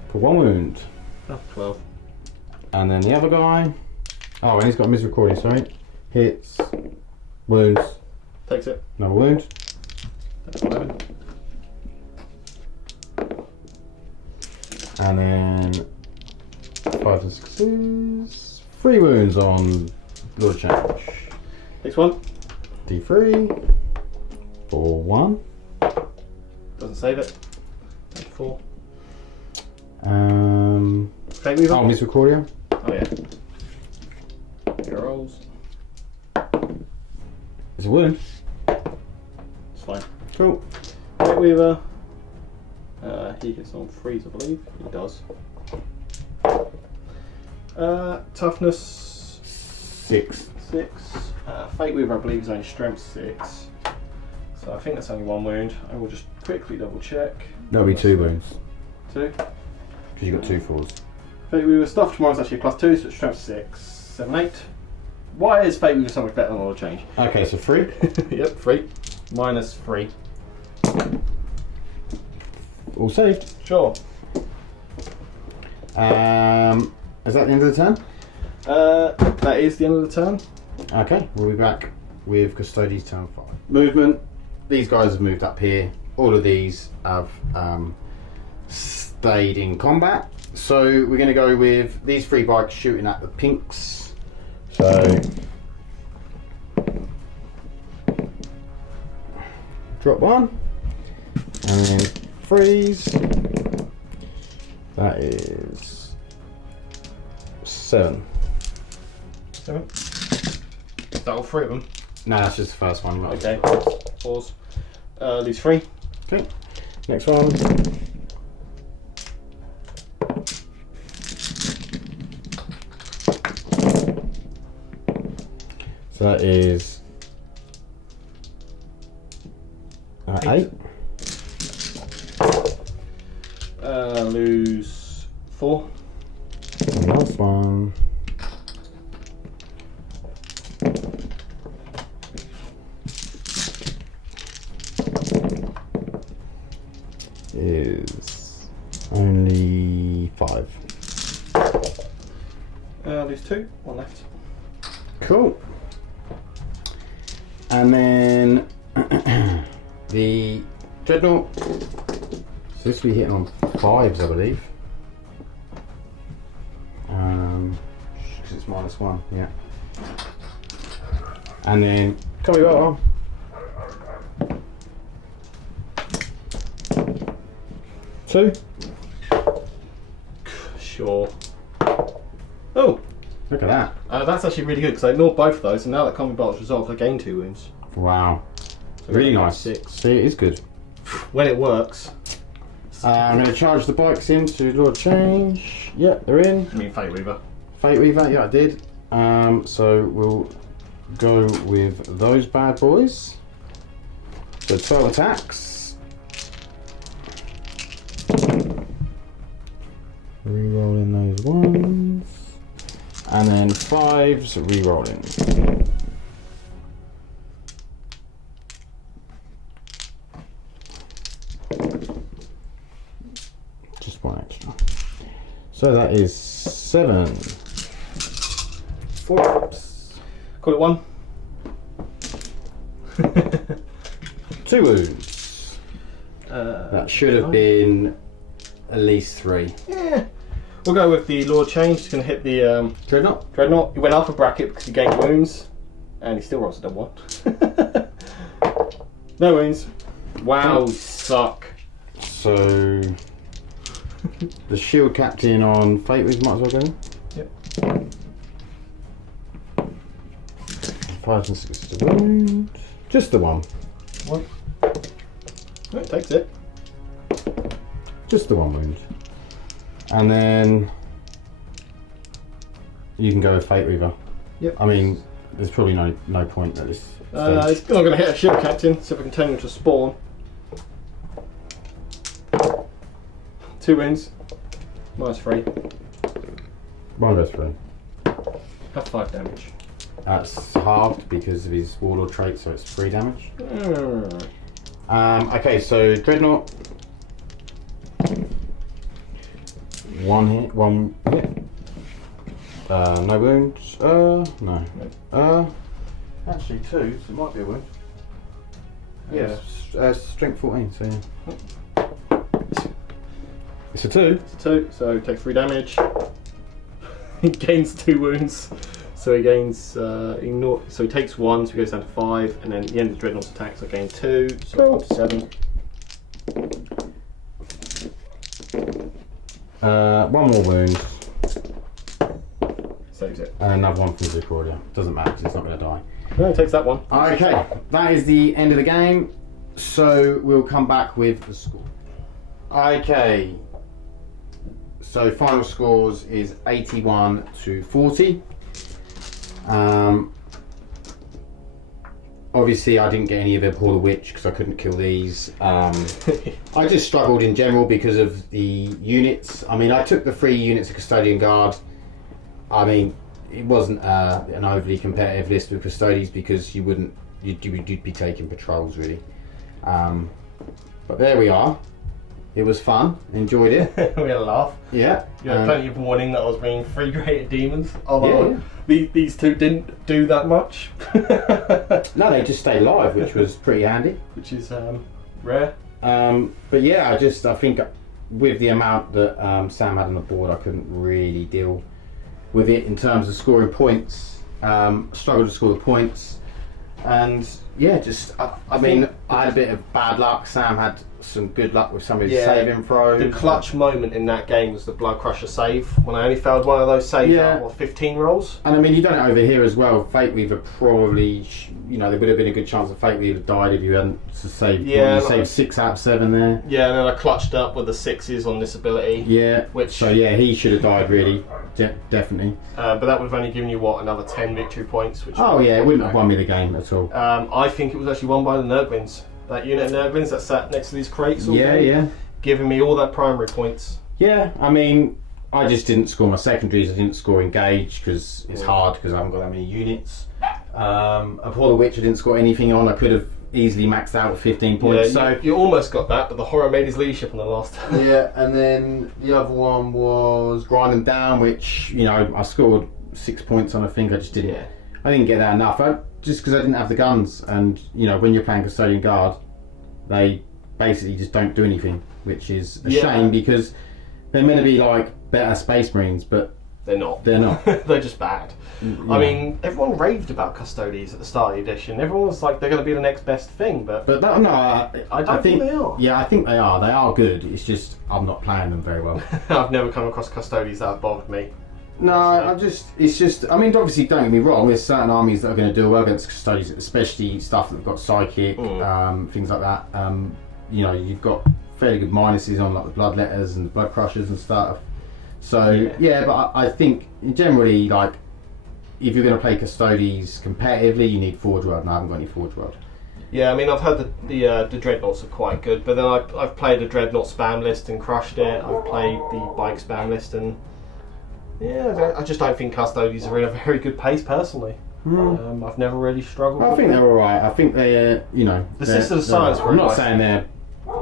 For 1 wound. Oh, 12. And then the other guy. Oh, and he's got a misrecording, sorry. Hits. Wounds. Takes it. Another wound. That's 11. And then 5s and 6s. 3 wounds on Lord Change. Takes 1. D3 for 1. Doesn't save it. Take 4. Fate Weaver. Oh, misrecordia. Oh yeah. Your rolls. It's a wound. It's fine. Cool. Fate Weaver. He gets on 3s, I believe. He does. Toughness 6. 6. Fate Weaver, I believe, is only strength 6. So I think that's only 1 wound. I will just quickly double check. That'll be 2 wounds. 2. Because you've got 2 4s. Fate Weaver stuff tomorrow is actually a +2, so it's strength 6, 7, 8. Why is Fate Weaver so much better than Lord Change? Okay, so 3. Yep, 3. Minus 3. All saved. Sure. Is that the end of the turn? That is the end of the turn. Okay, we'll be back with Custodes turn 5. Movement. These guys have moved up here. All of these have stayed in combat. So we're going to go with these 3 bikes shooting at the pinks. So drop 1 and then freeze. That is 7. 7. Is that all 3 of them? No, that's just the first one. Right? Okay, pause. Lose 3. Okay, next one. So that is 8. Lose 4. And last one is Gains 2, 1 left. Cool. And then the Dreadnought. So this will be hitting on 5s, I believe. Because it's -1, yeah. And then come here, well. Two. Sure. Oh! Look at that. That's actually really good because I ignored both of those, and now that combat battle's resolved, I gain 2 wounds. Wow. So Really I got nice. 6. See, it is good. When it works. I'm going to charge the bikes into Lord Change. Yep, they're in. I mean, Fate Weaver. Fate Weaver, yeah, I did. So we'll go with those bad boys. So 12 attacks. Rerolling those ones. And then 5s, rerolling. Just 1 extra. So that is 7. 4 ups. Call it 1. 2 wounds. That should have been at least 3. Yeah. We'll go with the Lord Change. He's going to hit the Dreadnought. Dreadnought. He went up a bracket because he gained wounds, and he still rolls a double 1. No wounds. Wow, suck. So the shield captain on Fate Weaver might as well go. Yep. 5 and 6 to wound. Just the one. 1. Oh, it takes it. Just the 1 wound. And then you can go with Fate Weaver. Yep. I mean, there's probably no point at this stage. He's not going to hit a shield captain, so if we can turn him into a spawn. 2 wounds. -3. 1 goes through. Have 5 damage. That's halved because of his Warlord trait, so it's 3 damage. Mm. Okay, so Dreadnought. 1 hit, 1 hit. No wounds. No. Actually 2, so it might be a wound. Yeah. Strength 14, so yeah. It's a 2. It's a 2, so takes 3 damage. He gains 2 wounds. So he gains, so he takes 1, so he goes down to 5, and then at the end of the Dreadnought's attacks I gain 2, so up to 7. 1 more wound. Saves it. And another one from Zucordia. Doesn't matter because it's not going to die. No, it takes that one. Okay, that is the end of the game. So we'll come back with the score. Okay. So final scores is 81 to 40. Obviously I didn't get any of the Hall of Witch because I couldn't kill these. I just struggled in general because of the units. I mean, I took the 3 units of Custodian Guard. I mean, it wasn't an overly competitive list with Custodians because you'd be taking patrols really. But there we are. It was fun. Enjoyed it. We had a laugh. Yeah. You had plenty of warning that I was bringing 3 graded demons. Although these 2 didn't do that much. No, they just stayed live, which was pretty handy. Which is rare. But yeah, I think with the amount that Sam had on the board, I couldn't really deal with it in terms of scoring points. Struggled to score the points. And yeah, just I mean, I had a bit of bad luck. Sam had some good luck with some of his saving throws. The clutch moment in that game was the Blood Crusher save when I only failed one of those saves out of 15 rolls. And I mean, you done it over here as well. Fate Weaver probably, there would have been a good chance that Fate Weaver died if you hadn't saved. Yeah, you saved 6 out of 7 there. Yeah, and then I clutched up with the 6s on this ability. Yeah. So yeah, he should have died really, definitely. But that would have only given you another 10 victory points. Which it wouldn't have won me the game at all. I think it was actually won by the Nurglings. That unit of Nurglings that sat next to these crates. Giving me all that primary points. Yeah, I mean, I just didn't score my secondaries. I didn't score engage because it's hard because I haven't got that many units. Upon which I didn't score anything on. I could have easily maxed out with 15 points. Yeah, you almost got that, but the horror made his leadership on the last time. Yeah, and then the other one was grind them down, which I scored 6 points on. I think I just didn't. Yeah. I didn't get that enough. Just because I didn't have the guns, and you know, when you're playing Custodian Guard, they basically just don't do anything, which is a shame because they're meant to be like better Space Marines, but they're not. They're not. They're just bad. I mean, everyone raved about Custodes at the start of the edition. Everyone was like, they're going to be the next best thing, but I don't think they are. Yeah, I think they are. They are good. It's just I'm not playing them very well. I've never come across Custodes that have bothered me. No, it's just. I mean, obviously, don't get me wrong. There's certain armies that are going to do well against Custodes, especially stuff that've got psychic, things like that. You know, you've got fairly good minuses on like the Bloodletters and the Blood Crushers and stuff. So but I think generally, like, if you're going to play Custodes competitively, you need Forge World, and I haven't got any Forge World. Yeah, I mean, I've heard that the Dreadnoughts are quite good, but then I've played a Dreadnought spam list and crushed it. I've played the Bike spam list, and I just don't think Custodes are in a very good pace personally. I've never really struggled. I think they're all right. I think they're, you know, the Sisters of Science were I'm not saying they're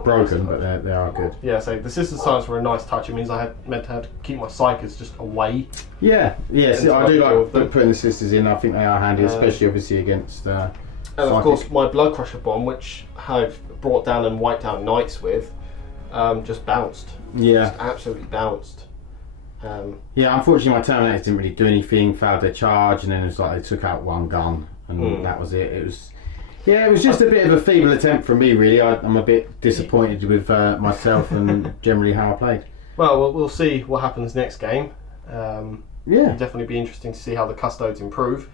broken, but they are good. Yeah, so the Sisters of Science were a nice touch. It means I meant to have to keep my Psychers just away. Yeah. So I do like putting the Sisters in. I think they are handy, especially obviously against. And of course, my Blood Crusher bomb, which I've brought down and wiped out Knights with, just bounced. Yeah. Just absolutely bounced. Unfortunately, my Terminators didn't really do anything. Failed their charge, and then it was like they took out one gun, and that was it. It was just a bit of a feeble attempt from me, really. I'm a bit disappointed with myself and generally how I played. Well, we'll see what happens next game. It'll definitely be interesting to see how the Custodes improve,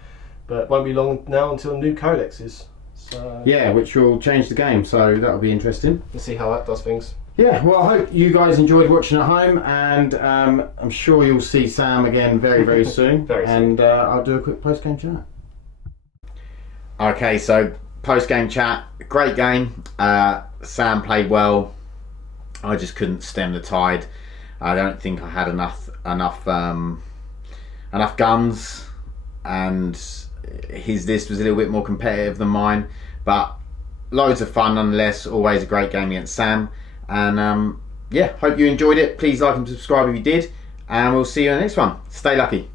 but it won't be long now until new codexes. So which will change the game, so that'll be interesting. We'll see how that does things. Yeah, well, I hope you guys enjoyed watching at home, and I'm sure you'll see Sam again very, very soon. And I'll do a quick post-game chat. Okay, so post-game chat, great game. Sam played well. I just couldn't stem the tide. I don't think I had enough guns, and his list was a little bit more competitive than mine, but loads of fun nonetheless. Always a great game against Sam. And hope you enjoyed it. Please like and subscribe if you did, and we'll see you in the next one. Stay lucky.